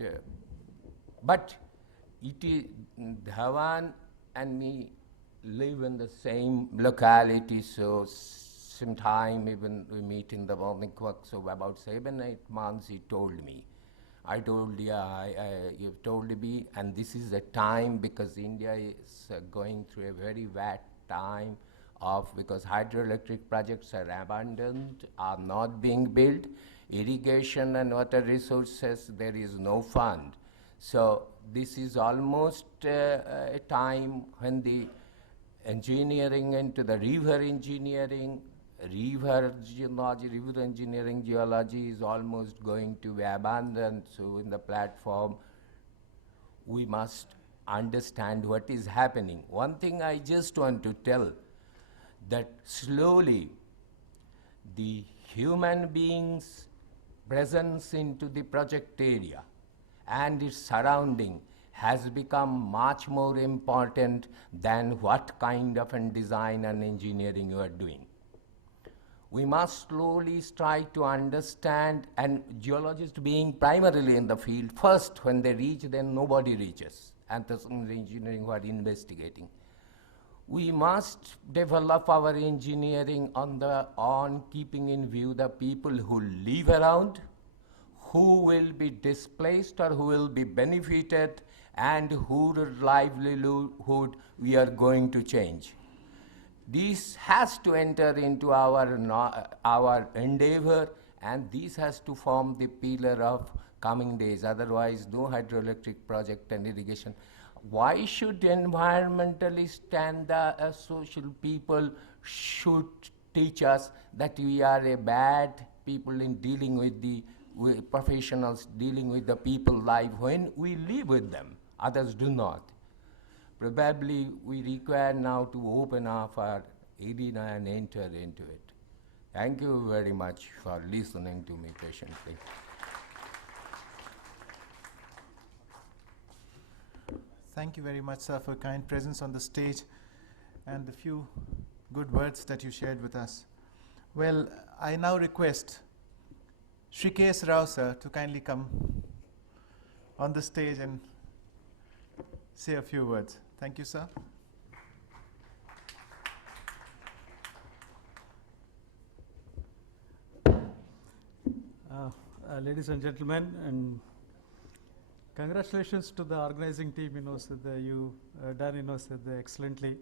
but it is Dhawan and me live in the same locality, so sometime even we meet in the morning work. So about 7-8 months he told me. I told, yeah, you've told me, and this is the time because India is going through a very bad time because hydroelectric projects are abandoned, are not being built, irrigation and water resources, there is no fund. So this is almost a time when the engineering into the river engineering, river geology, river engineering geology is almost going to be abandoned. So in the platform, we must understand what is happening. One thing I just want to tell, that slowly the human being's presence into the project area and its surrounding has become much more important than what kind of a design and engineering you are doing. We must slowly try to understand, and geologists being primarily in the field, first when they reach, then nobody reaches, and the engineering who are investigating. We must develop our engineering on keeping in view the people who live around, who will be displaced or who will be benefited, and whose livelihood we are going to change. This has to enter into our endeavor, and this has to form the pillar of coming days. Otherwise, no hydroelectric project and irrigation. Why should environmentalists and the social people should teach us that we are a bad people in dealing with the professionals, dealing with the people life when we live with them, others do not? Probably we require now to open up our in and enter into it. Thank you very much for listening to me patiently. Thank you very much, sir, for your kind presence on the stage and the few good words that you shared with us. Well, I now request Shrikesh Rao, sir, to kindly come on the stage and say a few words. Thank you, sir. Ladies and gentlemen, and congratulations to the organizing team. So you done so excellently.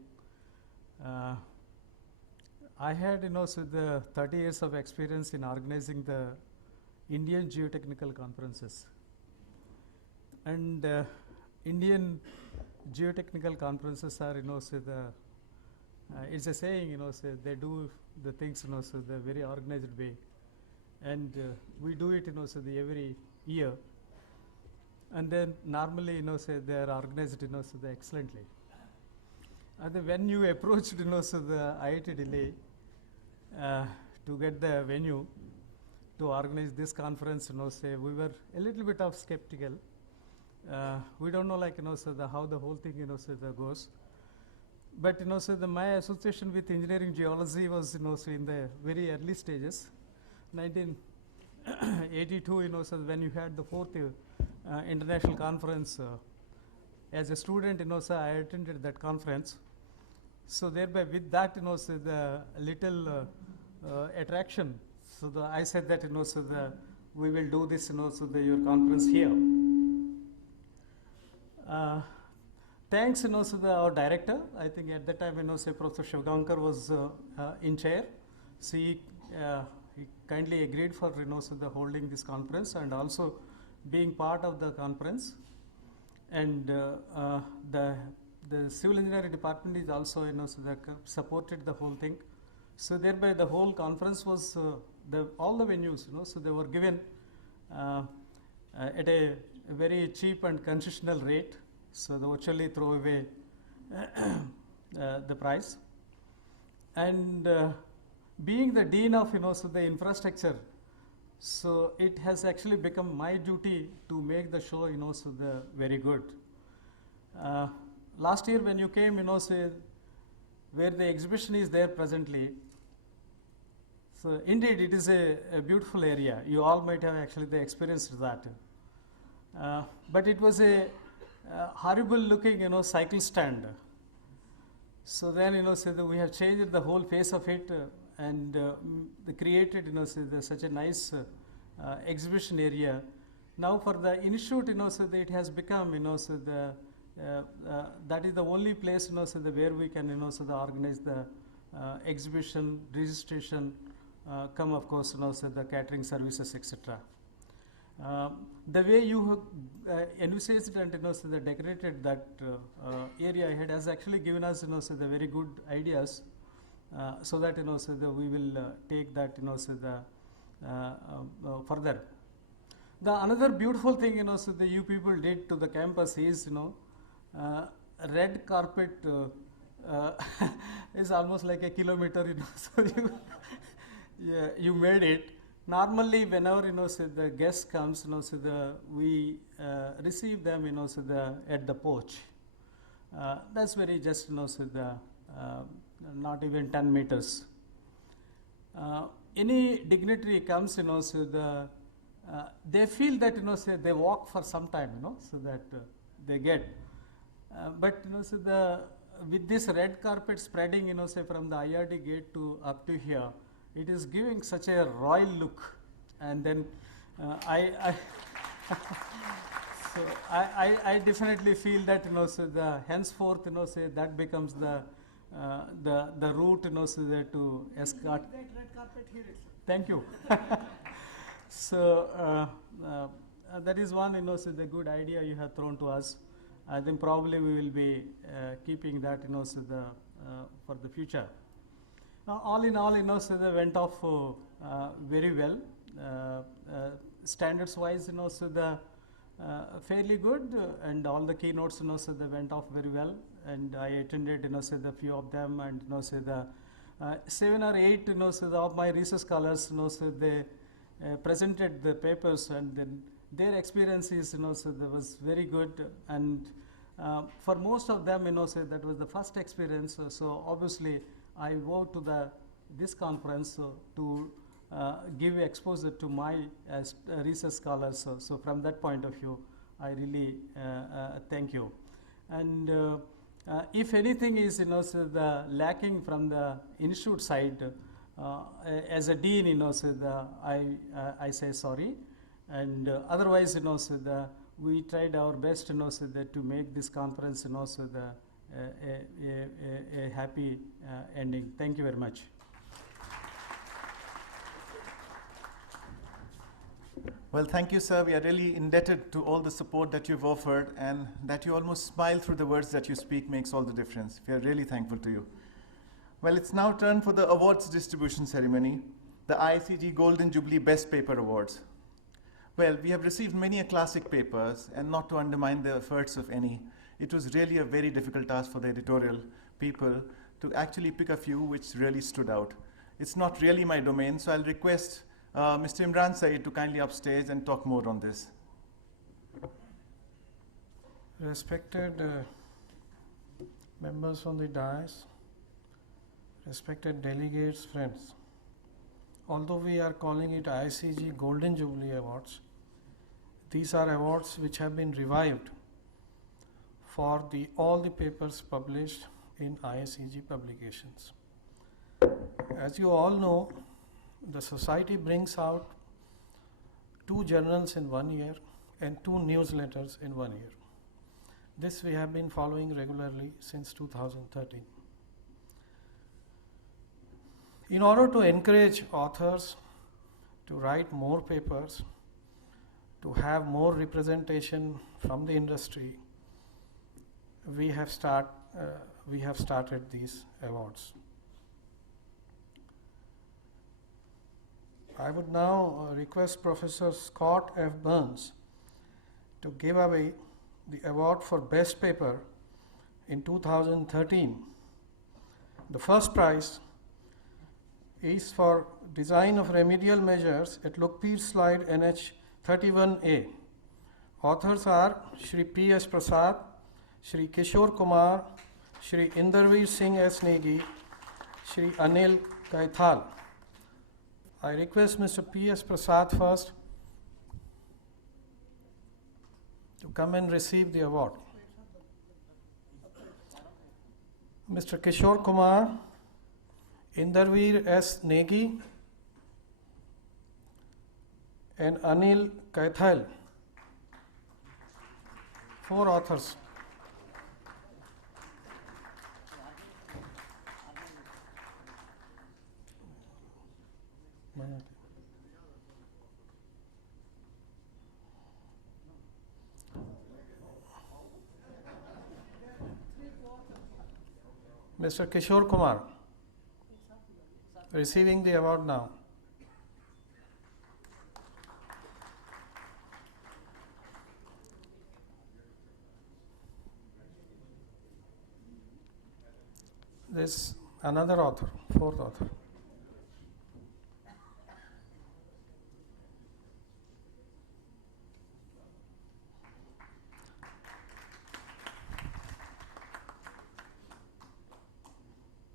I had so the 30 years of experience in organizing the Indian geotechnical conferences, and Indian geotechnical conferences are so the it's a saying so they do the things so the very organized way. And we do it, so the every year. And then normally, say they are organized, so the excellently. And then when you approached, so the IIT Delhi to get the venue to organize this conference, say we were a little bit of skeptical. We don't know, like, so the how the whole thing, so the goes. But so my association with engineering geology was, so in the very early stages. 1982, so when you had the fourth international conference, as a student, so I attended that conference. So thereby, with that, so the little attraction. So I said that, so we will do this, so your conference here. Thanks, so our director. I think at that time, say Professor Shivgankar was in chair. So he kindly agreed for so the holding this conference and also being part of the conference. And the civil engineering department is also so the supported the whole thing. So thereby the whole conference was all the venues so they were given at a very cheap and concessional rate. So they virtually throw away the price. And being the dean of so the infrastructure, so it has actually become my duty to make the show so the very good. Last year when you came say where the exhibition is there presently, so indeed it is a beautiful area. You all might have actually experienced that. But it was a horrible looking cycle stand. So then so we have changed the whole face of it. And they created, such a nice exhibition area. Now for the institute, so it has become, so that is the only place, so where we can, so organize the exhibition, registration, come of course, so the catering services, etc. The way you envisaged and so the decorated that area ahead has actually given us, so the very good ideas. So that so the we will take that so the further. The another beautiful thing so the you people did to the campus is red carpet is almost like a kilometer so you made it. Normally whenever so the guest comes so the we receive them so the at the porch. That's very just so the not even 10 meters. Any dignitary comes, so the they feel that say they walk for some time, so that they get. But so the with this red carpet spreading, say from the IRD gate to up to here, it is giving such a royal look. And then I so I definitely feel that so the henceforth say that becomes the route so that to escort. That red carpet here is. Thank you. So that is one so the good idea you have thrown to us. I think probably we will be keeping that so the for the future. Now all in all so they went off very well. Standards wise so the fairly good and all the keynotes so they went off very well. And I attended so the few of them and say the 7 or 8, so of my research scholars, so they presented the papers, and then their experiences, so that was very good. And for most of them, so that was the first experience. So obviously, I go to this conference to give exposure to my research scholars. So from that point of view, I really thank you. And if anything is, so the lacking from the institute side, as a dean, so I say sorry. And otherwise, so we tried our best, so to make this conference, so a happy ending. Thank you very much. Well, thank you, sir. We are really indebted to all the support that you've offered, and that you almost smile through the words that you speak makes all the difference. We are really thankful to you. Well, it's now turn for the awards distribution ceremony, the IICG Golden Jubilee Best Paper Awards. Well, we have received many classic papers, and not to undermine the efforts of any, it was really a very difficult task for the editorial people to actually pick a few which really stood out. It's not really my domain, so I'll request Mr. Imran Saeed to kindly upstage and talk more on this. Respected members on the dais, respected delegates, friends. Although we are calling it IICG Golden Jubilee Awards, these are awards which have been revived for all the papers published in IICG publications. As you all know, the society brings out 2 journals in 1 year and 2 newsletters in 1 year. This we have been following regularly since 2013. In order to encourage authors to write more papers, to have more representation from the industry, we have started these awards. I would now request Professor Scott F. Burns to give away the award for Best Paper in 2013. The first prize is for design of remedial measures at Lukbir Slide NH 31A. Authors are Shri P.S. Prasad, Shri Kishore Kumar, Shri Inderveer Singh S. Negi, Shri Anil Kaithal. I request Mr. P.S. Prasad first to come and receive the award. Mr. Kishore Kumar, Inderveer S. Negi, and Anil Kaithal, 4 authors. Mr. Kishore Kumar, receiving the award now. This another author, 4th author.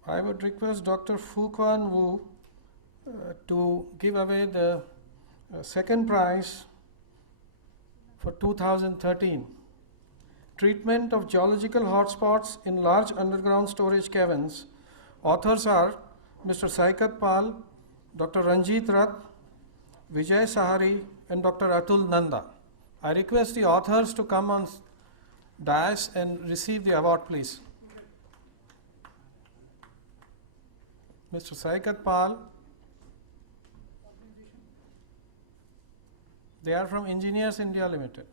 I would request Dr. Fu Quan Wu to give away the second prize for 2013. Treatment of geological hotspots in large underground storage caverns. Authors are Mr. Saikat Pal, Dr. Ranjit Rath, Vijay Sahari, and Dr. Atul Nanda. I request the authors to come on dais and receive the award, please. Mr. Saikat Pal. They are from Engineers India Limited.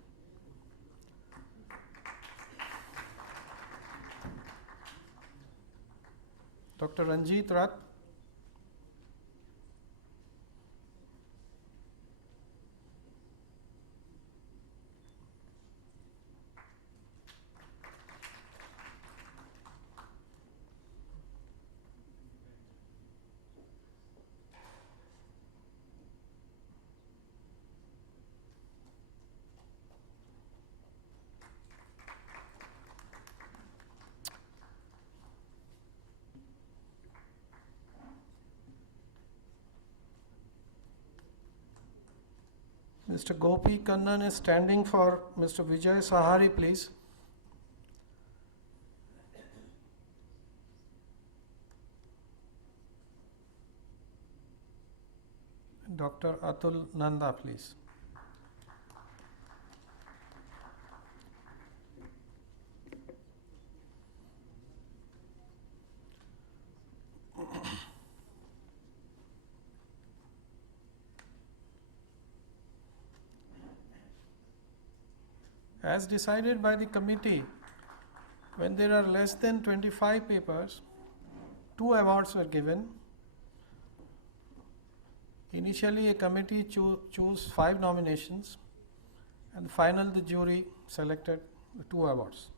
Dr. Ranjit Rath. Mr. Gopi Kannan is standing for Mr. Vijay Sahari, please. Dr. Atul Nanda, please. As decided by the committee, when there are less than 25 papers, 2 awards were given. Initially, a committee chose 5 nominations, and final the jury selected the 2 awards.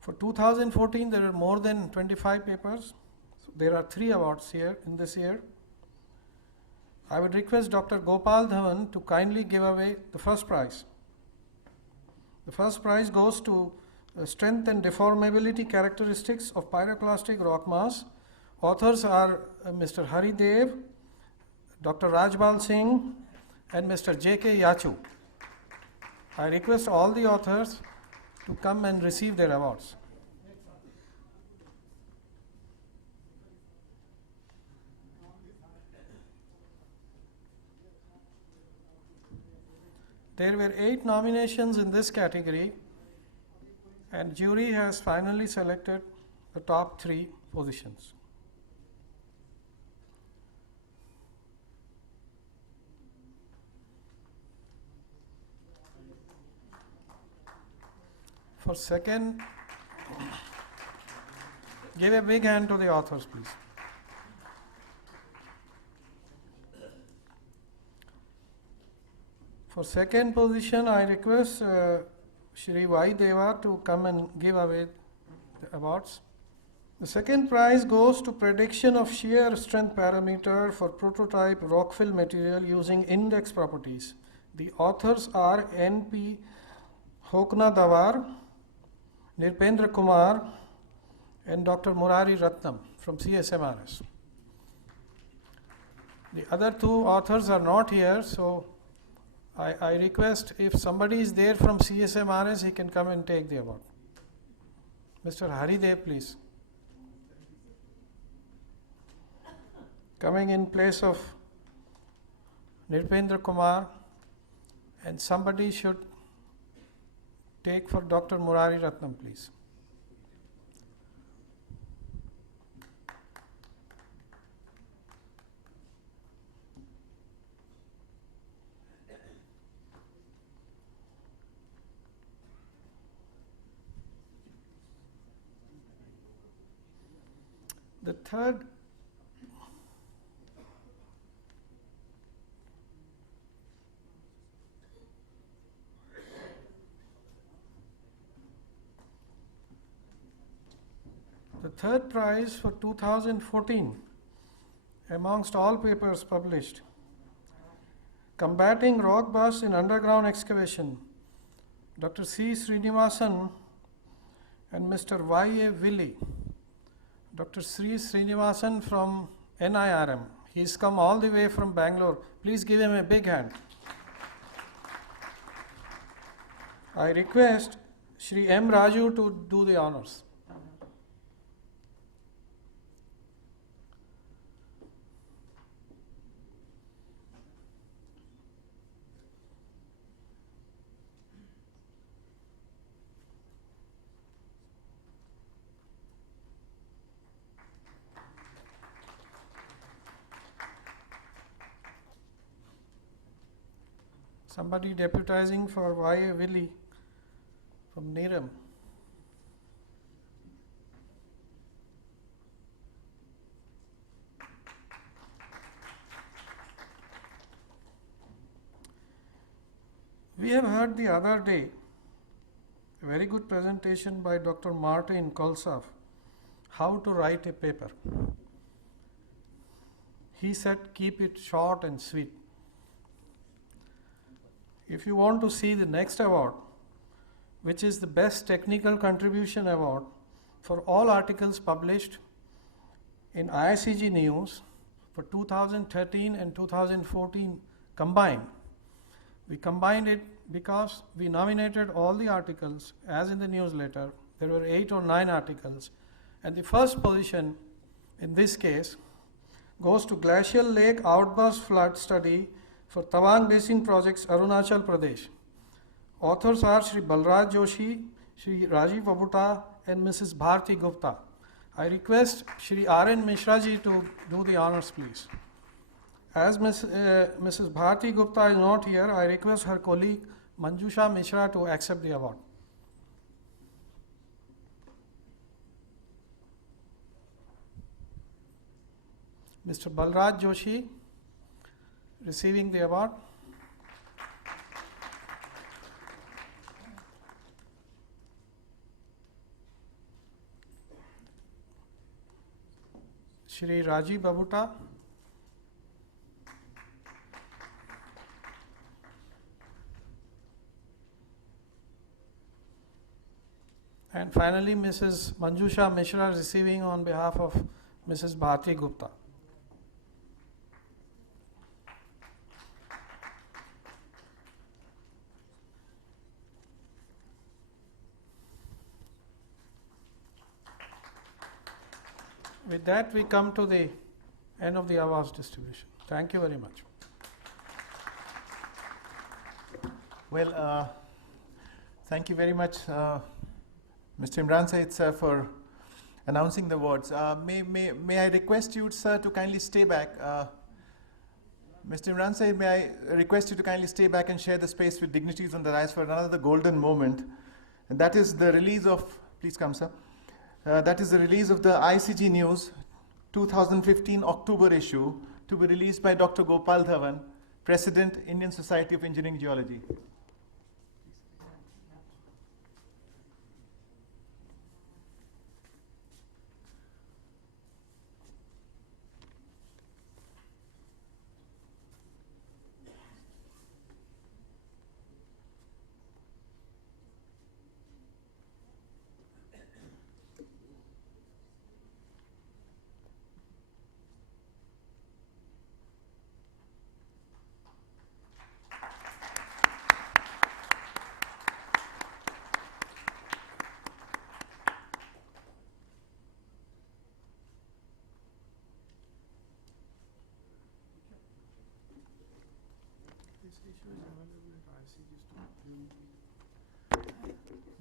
For 2014, there are more than 25 papers. So there are 3 awards here in this year. I would request Dr. Gopal Dhawan to kindly give away the first prize. The first prize goes to Strength and Deformability Characteristics of Pyroclastic Rock Mass. Authors are Mr. Hari Dev, Dr. Rajbal Singh, and Mr. J.K. Yachu. I request all the authors to come and receive their awards. There were 8 nominations in this category, and jury has finally selected the top 3 positions. For second, give a big hand to the authors, please. For second position, I request Shri Y. Deva to come and give away the awards. The second prize goes to prediction of shear strength parameter for prototype rockfill material using index properties. The authors are N.P. Hokna Dawar, Nirpendra Kumar, and Dr. Murari Ratnam from CSMRS. The other 2 authors are not here, so I request if somebody is there from CSMRS, he can come and take the award. Mr. Haridev, please. Coming in place of Nirpendra Kumar, and somebody should take for Dr. Murari Ratnam, please. The third prize for 2014 amongst all papers published, Combating Rock Bust in Underground Excavation, Dr. C. Srinivasan and Mr. Y. A. Willi. Dr. Sri Srinivasan from NIRM. He's come all the way from Bangalore. Please give him a big hand. I request Shri M. Raju to do the honors. Somebody deputizing for Y. A. Willi from Neeram. We have heard the other day a very good presentation by Dr. Martin Kolsov, how to write a paper. He said, keep it short and sweet. If you want to see the next award, which is the Best Technical Contribution Award for all articles published in IICG News for 2013 and 2014 combined, We combined it because we nominated all the articles as in the newsletter. There were 8 or 9 articles, and the first position in this case goes to Glacial Lake Outburst Flood Study for Tawang Basin Projects, Arunachal Pradesh. Authors are Shri Balraj Joshi, Shri Rajiv Babuta, and Mrs. Bharti Gupta. I request Shri R.N. Mishra ji to do the honors, please. As Mrs. Bharti Gupta is not here, I request her colleague Manjusha Mishra to accept the award. Mr. Balraj Joshi receiving the award. Shri Rajiv Babuta. And finally, Mrs. Manjusha Mishra receiving on behalf of Mrs. Bharti Gupta. With that, we come to the end of the awards distribution. Thank you very much. Well, thank you very much, Mr. Imran Said, sir, for announcing the awards. May I request you, sir, to kindly stay back. Mr. Imran Said, may I request you to kindly stay back and share the space with dignitaries on the rise for another golden moment. And that is the release of, please come, sir. That is the release of the ICG News 2015 October issue, to be released by Dr. Gopal Dhawan, President, Indian Society of Engineering Geology.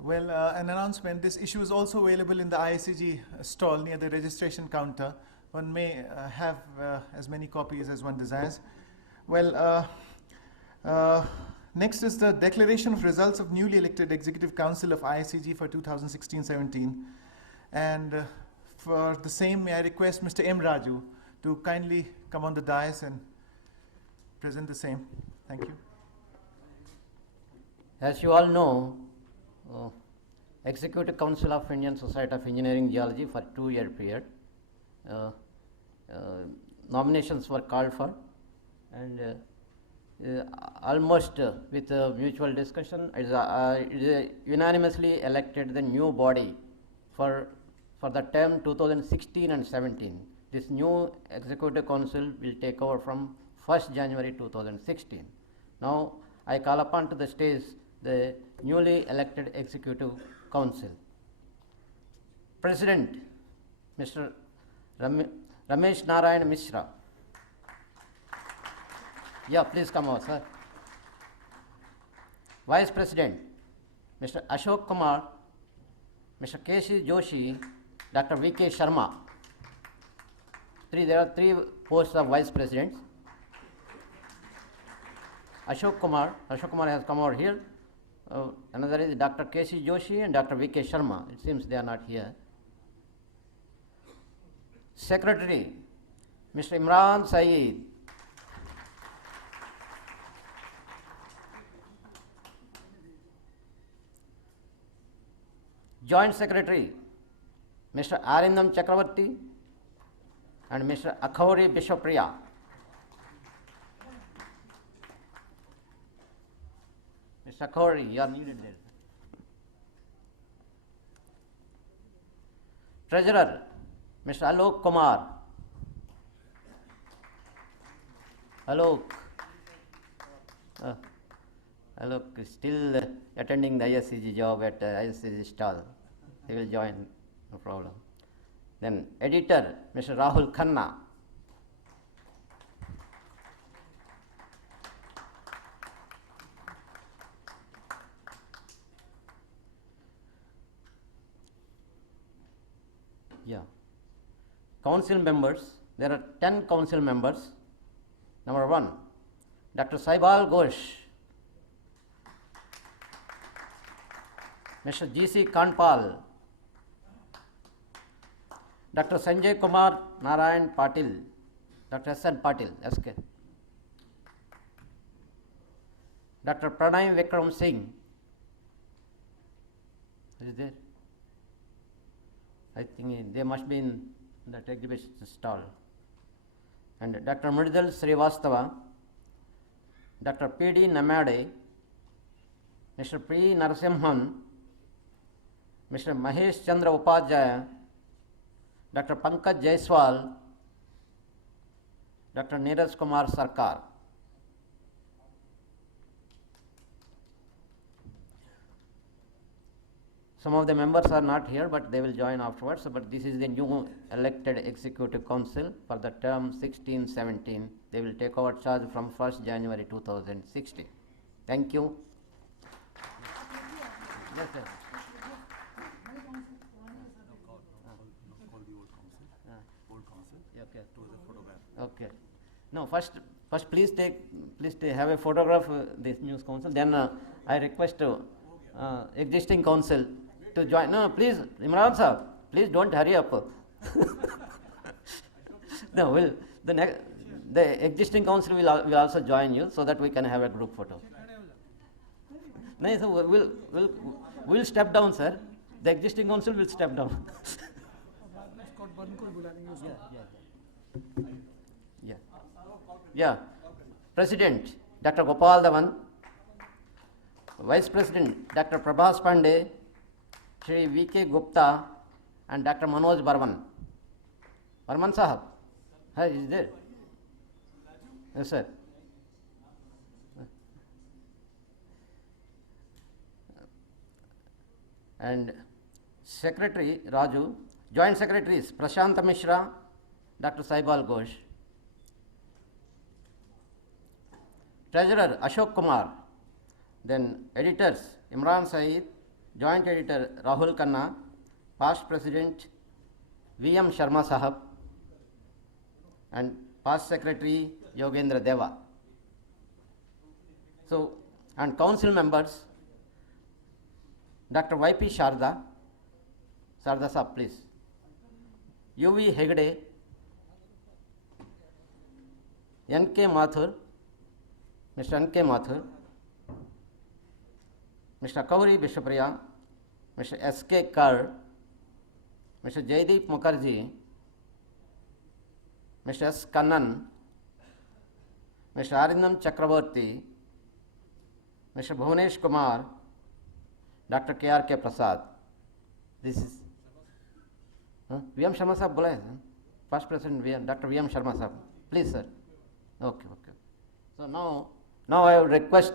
Well, an announcement. This issue is also available in the ICG stall near the registration counter. One may have as many copies as one desires. Well, next is the declaration of results of newly elected Executive Council of ICG for 2016-17. And for the same, may I request Mr. M. Raju to kindly come on the dais and present the same. Thank you. As you all know, Executive Council of Indian Society of Engineering Geology for 2-year period. Nominations were called for, and almost with mutual discussion, it unanimously elected the new body for the term 2016 and 17. This new Executive Council will take over from 1st January 2016. Now, I call upon to the stage the newly elected Executive Council. President, Mr. Ramesh Narayan Mishra. Yeah, please come over, sir. Vice President, Mr. Ashok Kumar, Mr. K.C. Joshi, Dr. V.K. Sharma. There are 3 posts of Vice Presidents. Ashok Kumar has come over here. Another is Dr. K.C. Joshi and Dr. V.K. Sharma. It seems they are not here. Secretary, Mr. Imran Saeed. Joint Secretary, Mr. Arindam Chakravarti and Mr. Akhori Bishopriya. Mr. Akhori, you are needed there. Treasurer, Mr. Alok Kumar. Alok. Look, still attending the ISCG job at ISCG stall. He will join, no problem. Then editor, Mr. Rahul Khanna. Yeah. Council members, there are 10 council members. Number 1, Dr. Saibal Ghosh, Mr. G.C. Kanpal, Dr. Sanjay Kumar Narayan Patil, Dr. S.N. Patil, SK, Dr. Pranay Vikram Singh, is there? I think they must be in that exhibition stall. And Dr. Mridal Srivastava, Dr. P.D. Namade, Mr. P. Narasimhan, Mr. Mahesh Chandra Upadhyaya, Dr. Pankaj Jaiswal, Dr. Neeraj Kumar Sarkar. Some of the members are not here, but they will join afterwards. But this is the new elected executive council for the term 16-17. They will take over charge from 1st January 2016. Thank you. Yes, sir. Okay. No, first please have a photograph this news council. Then I request existing council to join. No, please, Imran sir, please don't hurry up. No, the existing council will also join you so that we can have a group photo. No, so we'll step down, sir. The existing council will step down. Yeah. President, Dr. Gopal Dhawan. Vice President, Dr. Prabhas Pandey, Shri V.K. Gupta, and Dr. Manoj Barman. Barman Sahab, is there? Yes, sir. And Secretary Raju, Joint Secretaries Prashant Mishra, Dr. Saibal Ghosh. Treasurer Ashok Kumar. Then editors Imran Saeed, Joint Editor Rahul Khanna, Past President V.M. Sharma Sahab, and Past Secretary Yogendra Deva. So, and council members Dr. Y.P. Sharda Sahab, please. U.V. Hegde, N.K. Mathur, Mr. N.K. Mathur, Mr. Kauri Bishapriya, Mr. S.K. Kar, Mr. Jaideep Mukherjee, Mr. S. Kannan, Mr. Arindam Chakraborty, Mr. Bhuvanesh Kumar, Dr. K.R.K. Prasad. This is V.M. Sharma Sahab बोला है, First President Dr. V.M. Sharma Sahab. Please, sir. Okay. So now I will request.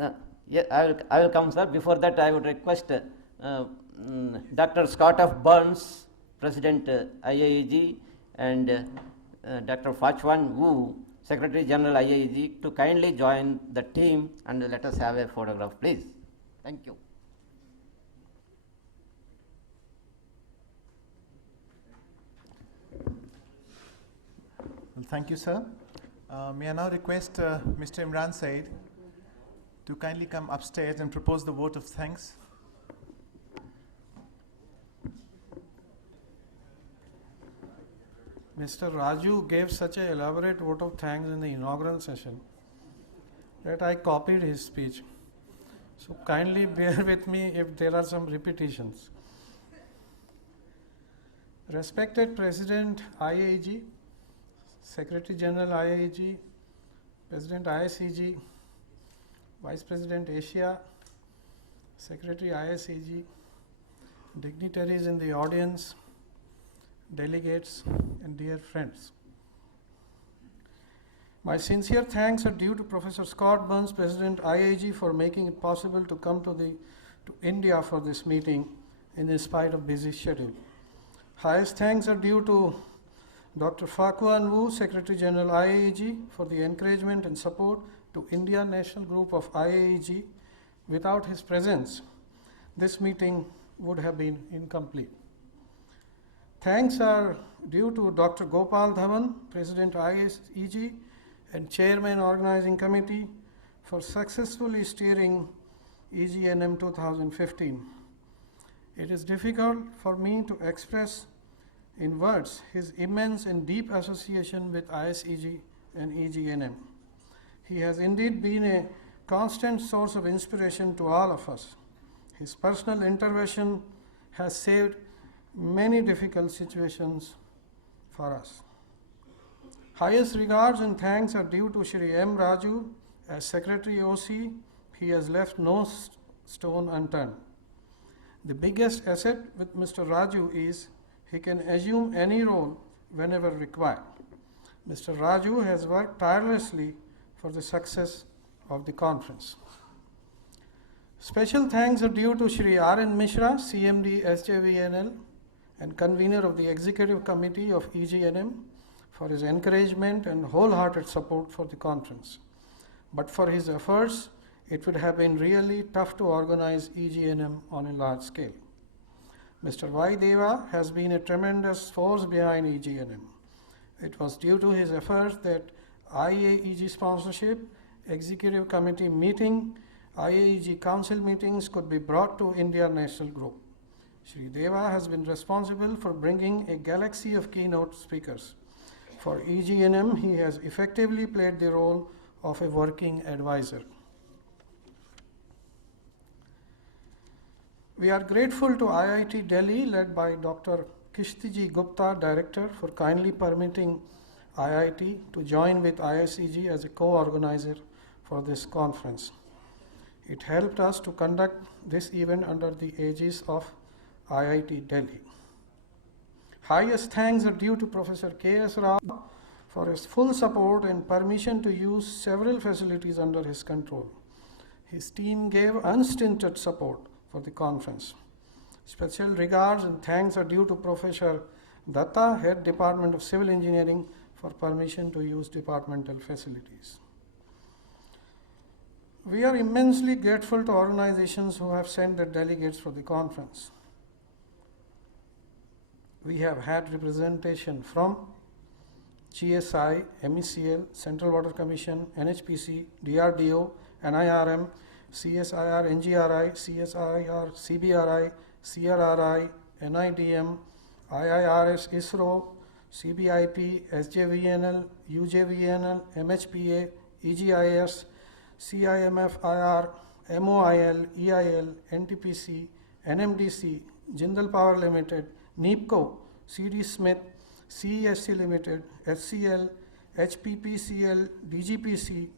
I will come, sir. Before that, I would request Dr. Scott F. Burns, President IIEG, and Dr. Fachwan Wu, Secretary General IIEG, to kindly join the team and let us have a photograph, please. Thank you. Well, thank you, sir. May I now request Mr. Imran Saeed to kindly come upstairs and propose the vote of thanks. Mr. Raju gave such an elaborate vote of thanks in the inaugural session that I copied his speech. So kindly bear with me if there are some repetitions. Respected President IIEG, Secretary General IIEG, President ISCG, Vice President Asia, Secretary ISCG, dignitaries in the audience, delegates, and dear friends. My sincere thanks are due to Professor Scott Burns, President IAG, for making it possible to come to India for this meeting in spite of busy schedule. Highest thanks are due to Dr. Fakuan Wu, Secretary General IAEG, for the encouragement and support to India National Group of IAEG. Without his presence, this meeting would have been incomplete. Thanks are due to Dr. Gopal Dhawan, President IAEG and Chairman Organizing Committee, for successfully steering EGNM 2015. It is difficult for me to express in words his immense and deep association with ISEG and EGNM. He has indeed been a constant source of inspiration to all of us. His personal intervention has saved many difficult situations for us. Highest regards and thanks are due to Shri M. Raju as Secretary OC. He has left no stone unturned. The biggest asset with Mr. Raju is he can assume any role whenever required. Mr. Raju has worked tirelessly for the success of the conference. Special thanks are due to Shri R.N. Mishra, CMD SJVNL and convener of the Executive Committee of EGNM, for his encouragement and wholehearted support for the conference. But for his efforts, it would have been really tough to organize EGNM on a large scale. Mr. Y. Deva has been a tremendous force behind EGNM. It was due to his efforts that IAEG sponsorship, Executive Committee meeting, IAEG Council meetings could be brought to India National Group. Shri Deva has been responsible for bringing a galaxy of keynote speakers. For EGNM, he has effectively played the role of a working advisor. We are grateful to IIT Delhi, led by Dr. Kishtiji Gupta, Director, for kindly permitting IIT to join with ISEG as a co-organizer for this conference. It helped us to conduct this event under the aegis of IIT Delhi. Highest thanks are due to Professor K.S. Rao for his full support and permission to use several facilities under his control. His team gave unstinted support for the conference. Special regards and thanks are due to Professor Datta, Head Department of Civil Engineering, for permission to use departmental facilities. We are immensely grateful to organizations who have sent their delegates for the conference. We have had representation from GSI, MECL, Central Water Commission, NHPC, DRDO, NIRM, CSIR, NGRI, CSIR, CBRI, CRRI, NIDM, IIRS, ISRO, CBIP, SJVNL, UJVNL, MHPA, EGIS, CIMF IR, MOIL, EIL, NTPC, NMDC, Jindal Power Limited, NEEPCO, CD Smith, CESC Limited, HCL, HPPCL, DGPC,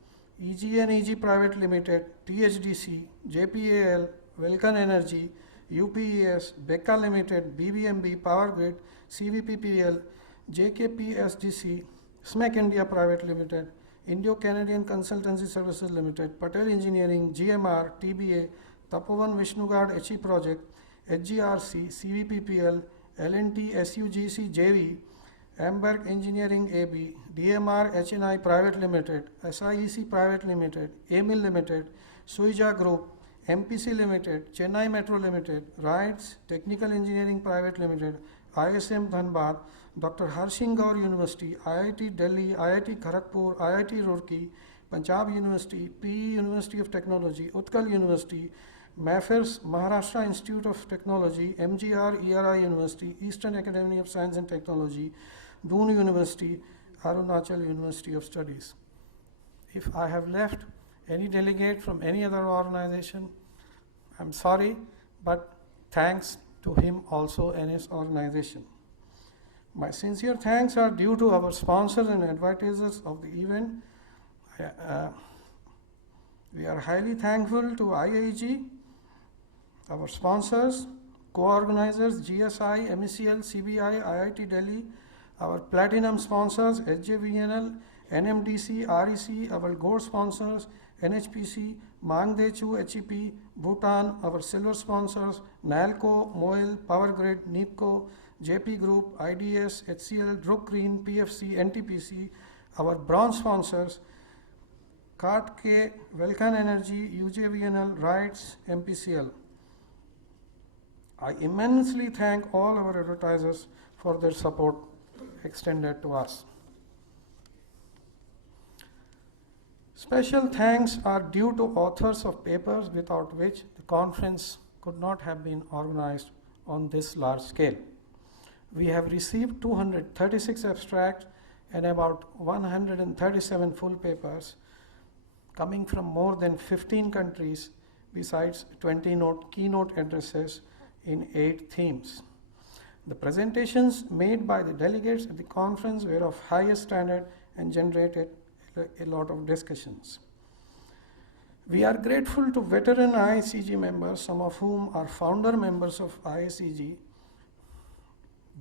EGNEG Private Limited, THDC, JPAL, Vulcan Energy, UPES, Becca Limited, BBMB, Power Grid, CVPPL, JKPSDC, SMEC India Private Limited, Indo-Canadian Consultancy Services Limited, Patel Engineering, GMR, TBA, Tapovan Vishnugad HE Project, HGRC, CVPPL, L&T SUGC JV, Amberg Engineering AB, DMR HNI Private Limited, SIEC Private Limited, AMIL Limited, Suija Group, MPC Limited, Chennai Metro Limited, RIDES, Technical Engineering Private Limited, ISM Dhanbad, Dr. Harsing Gaur University, IIT Delhi, IIT Kharagpur, IIT Roorkee, Punjab University, PE University of Technology, Utkal University, MAFERS, Maharashtra Institute of Technology, MGR ERI University, Eastern Academy of Science and Technology, Doon University, Arunachal University of Studies. If I have left any delegate from any other organization, I'm sorry, but thanks to him also and his organization. My sincere thanks are due to our sponsors and advertisers of the event. We are highly thankful to IAEG, our sponsors, co-organizers, GSI, MECL, CBI, IIT Delhi, our platinum sponsors, SJVNL, NMDC, REC, our gold sponsors, NHPC, Mangdechu, HEP, Bhutan, our silver sponsors, NALCO, MOIL, Power Grid, NIPCO, JP Group, IDS, HCL, Brook Green, PFC, NTPC, our bronze sponsors, CART-K, Vulcan Energy, UJVNL, RITES, MPCL. I immensely thank all our advertisers for their support extended to us. Special thanks are due to authors of papers without which the conference could not have been organized on this large scale. We have received 236 abstracts and about 137 full papers coming from more than 15 countries, besides 20 keynote addresses in 8 themes. The presentations made by the delegates at the conference were of highest standard and generated a lot of discussions. We are grateful to veteran IICG members, some of whom are founder members of IICG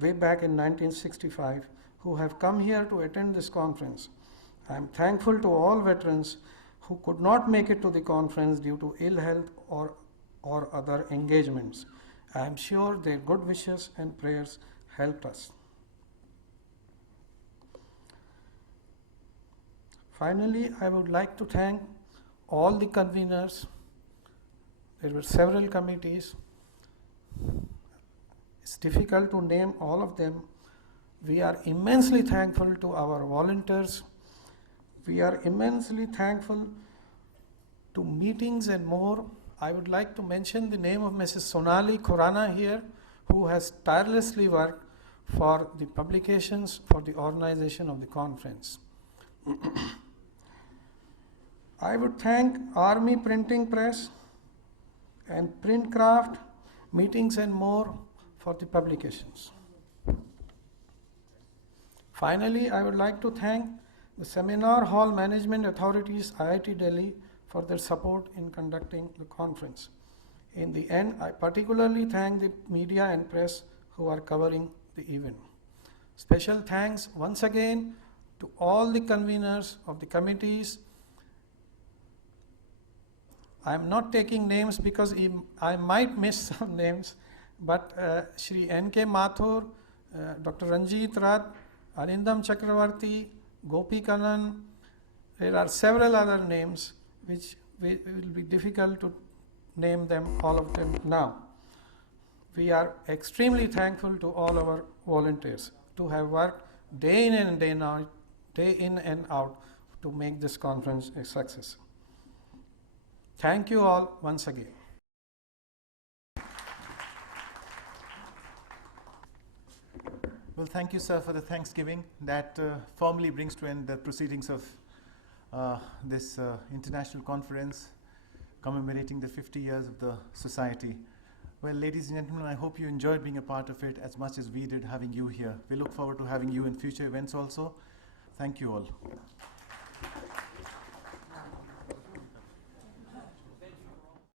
way back in 1965, who have come here to attend this conference. I am thankful to all veterans who could not make it to the conference due to ill health or other engagements. I am sure their good wishes and prayers helped us. Finally, I would like to thank all the conveners. There were several committees. It's difficult to name all of them. We are immensely thankful to our volunteers. We are immensely thankful to meetings and more. I would like to mention the name of Mrs. Sonali Khurana here, who has tirelessly worked for the publications for the organization of the conference. I would thank Army Printing Press and Printcraft, Meetings and More for the publications. Finally, I would like to thank the Seminar Hall Management Authorities, IIT Delhi, for their support in conducting the conference. In the end, I particularly thank the media and press who are covering the event. Special thanks once again to all the conveners of the committees. I am not taking names because I might miss some names, but Shri N.K. Mathur, Dr. Ranjit Rath, Arindam Chakravarti, Gopi Kannan, there are several other names which will be difficult to name them, all of them now. We are extremely thankful to all our volunteers to have worked day in and out to make this conference a success. Thank you all once again. Well, thank you, sir, for the Thanksgiving. That formally brings to end the proceedings of this international conference commemorating the 50 years of the society. Well, ladies and gentlemen, I hope you enjoyed being a part of it as much as we did having you here. We look forward to having you in future events also. Thank you all.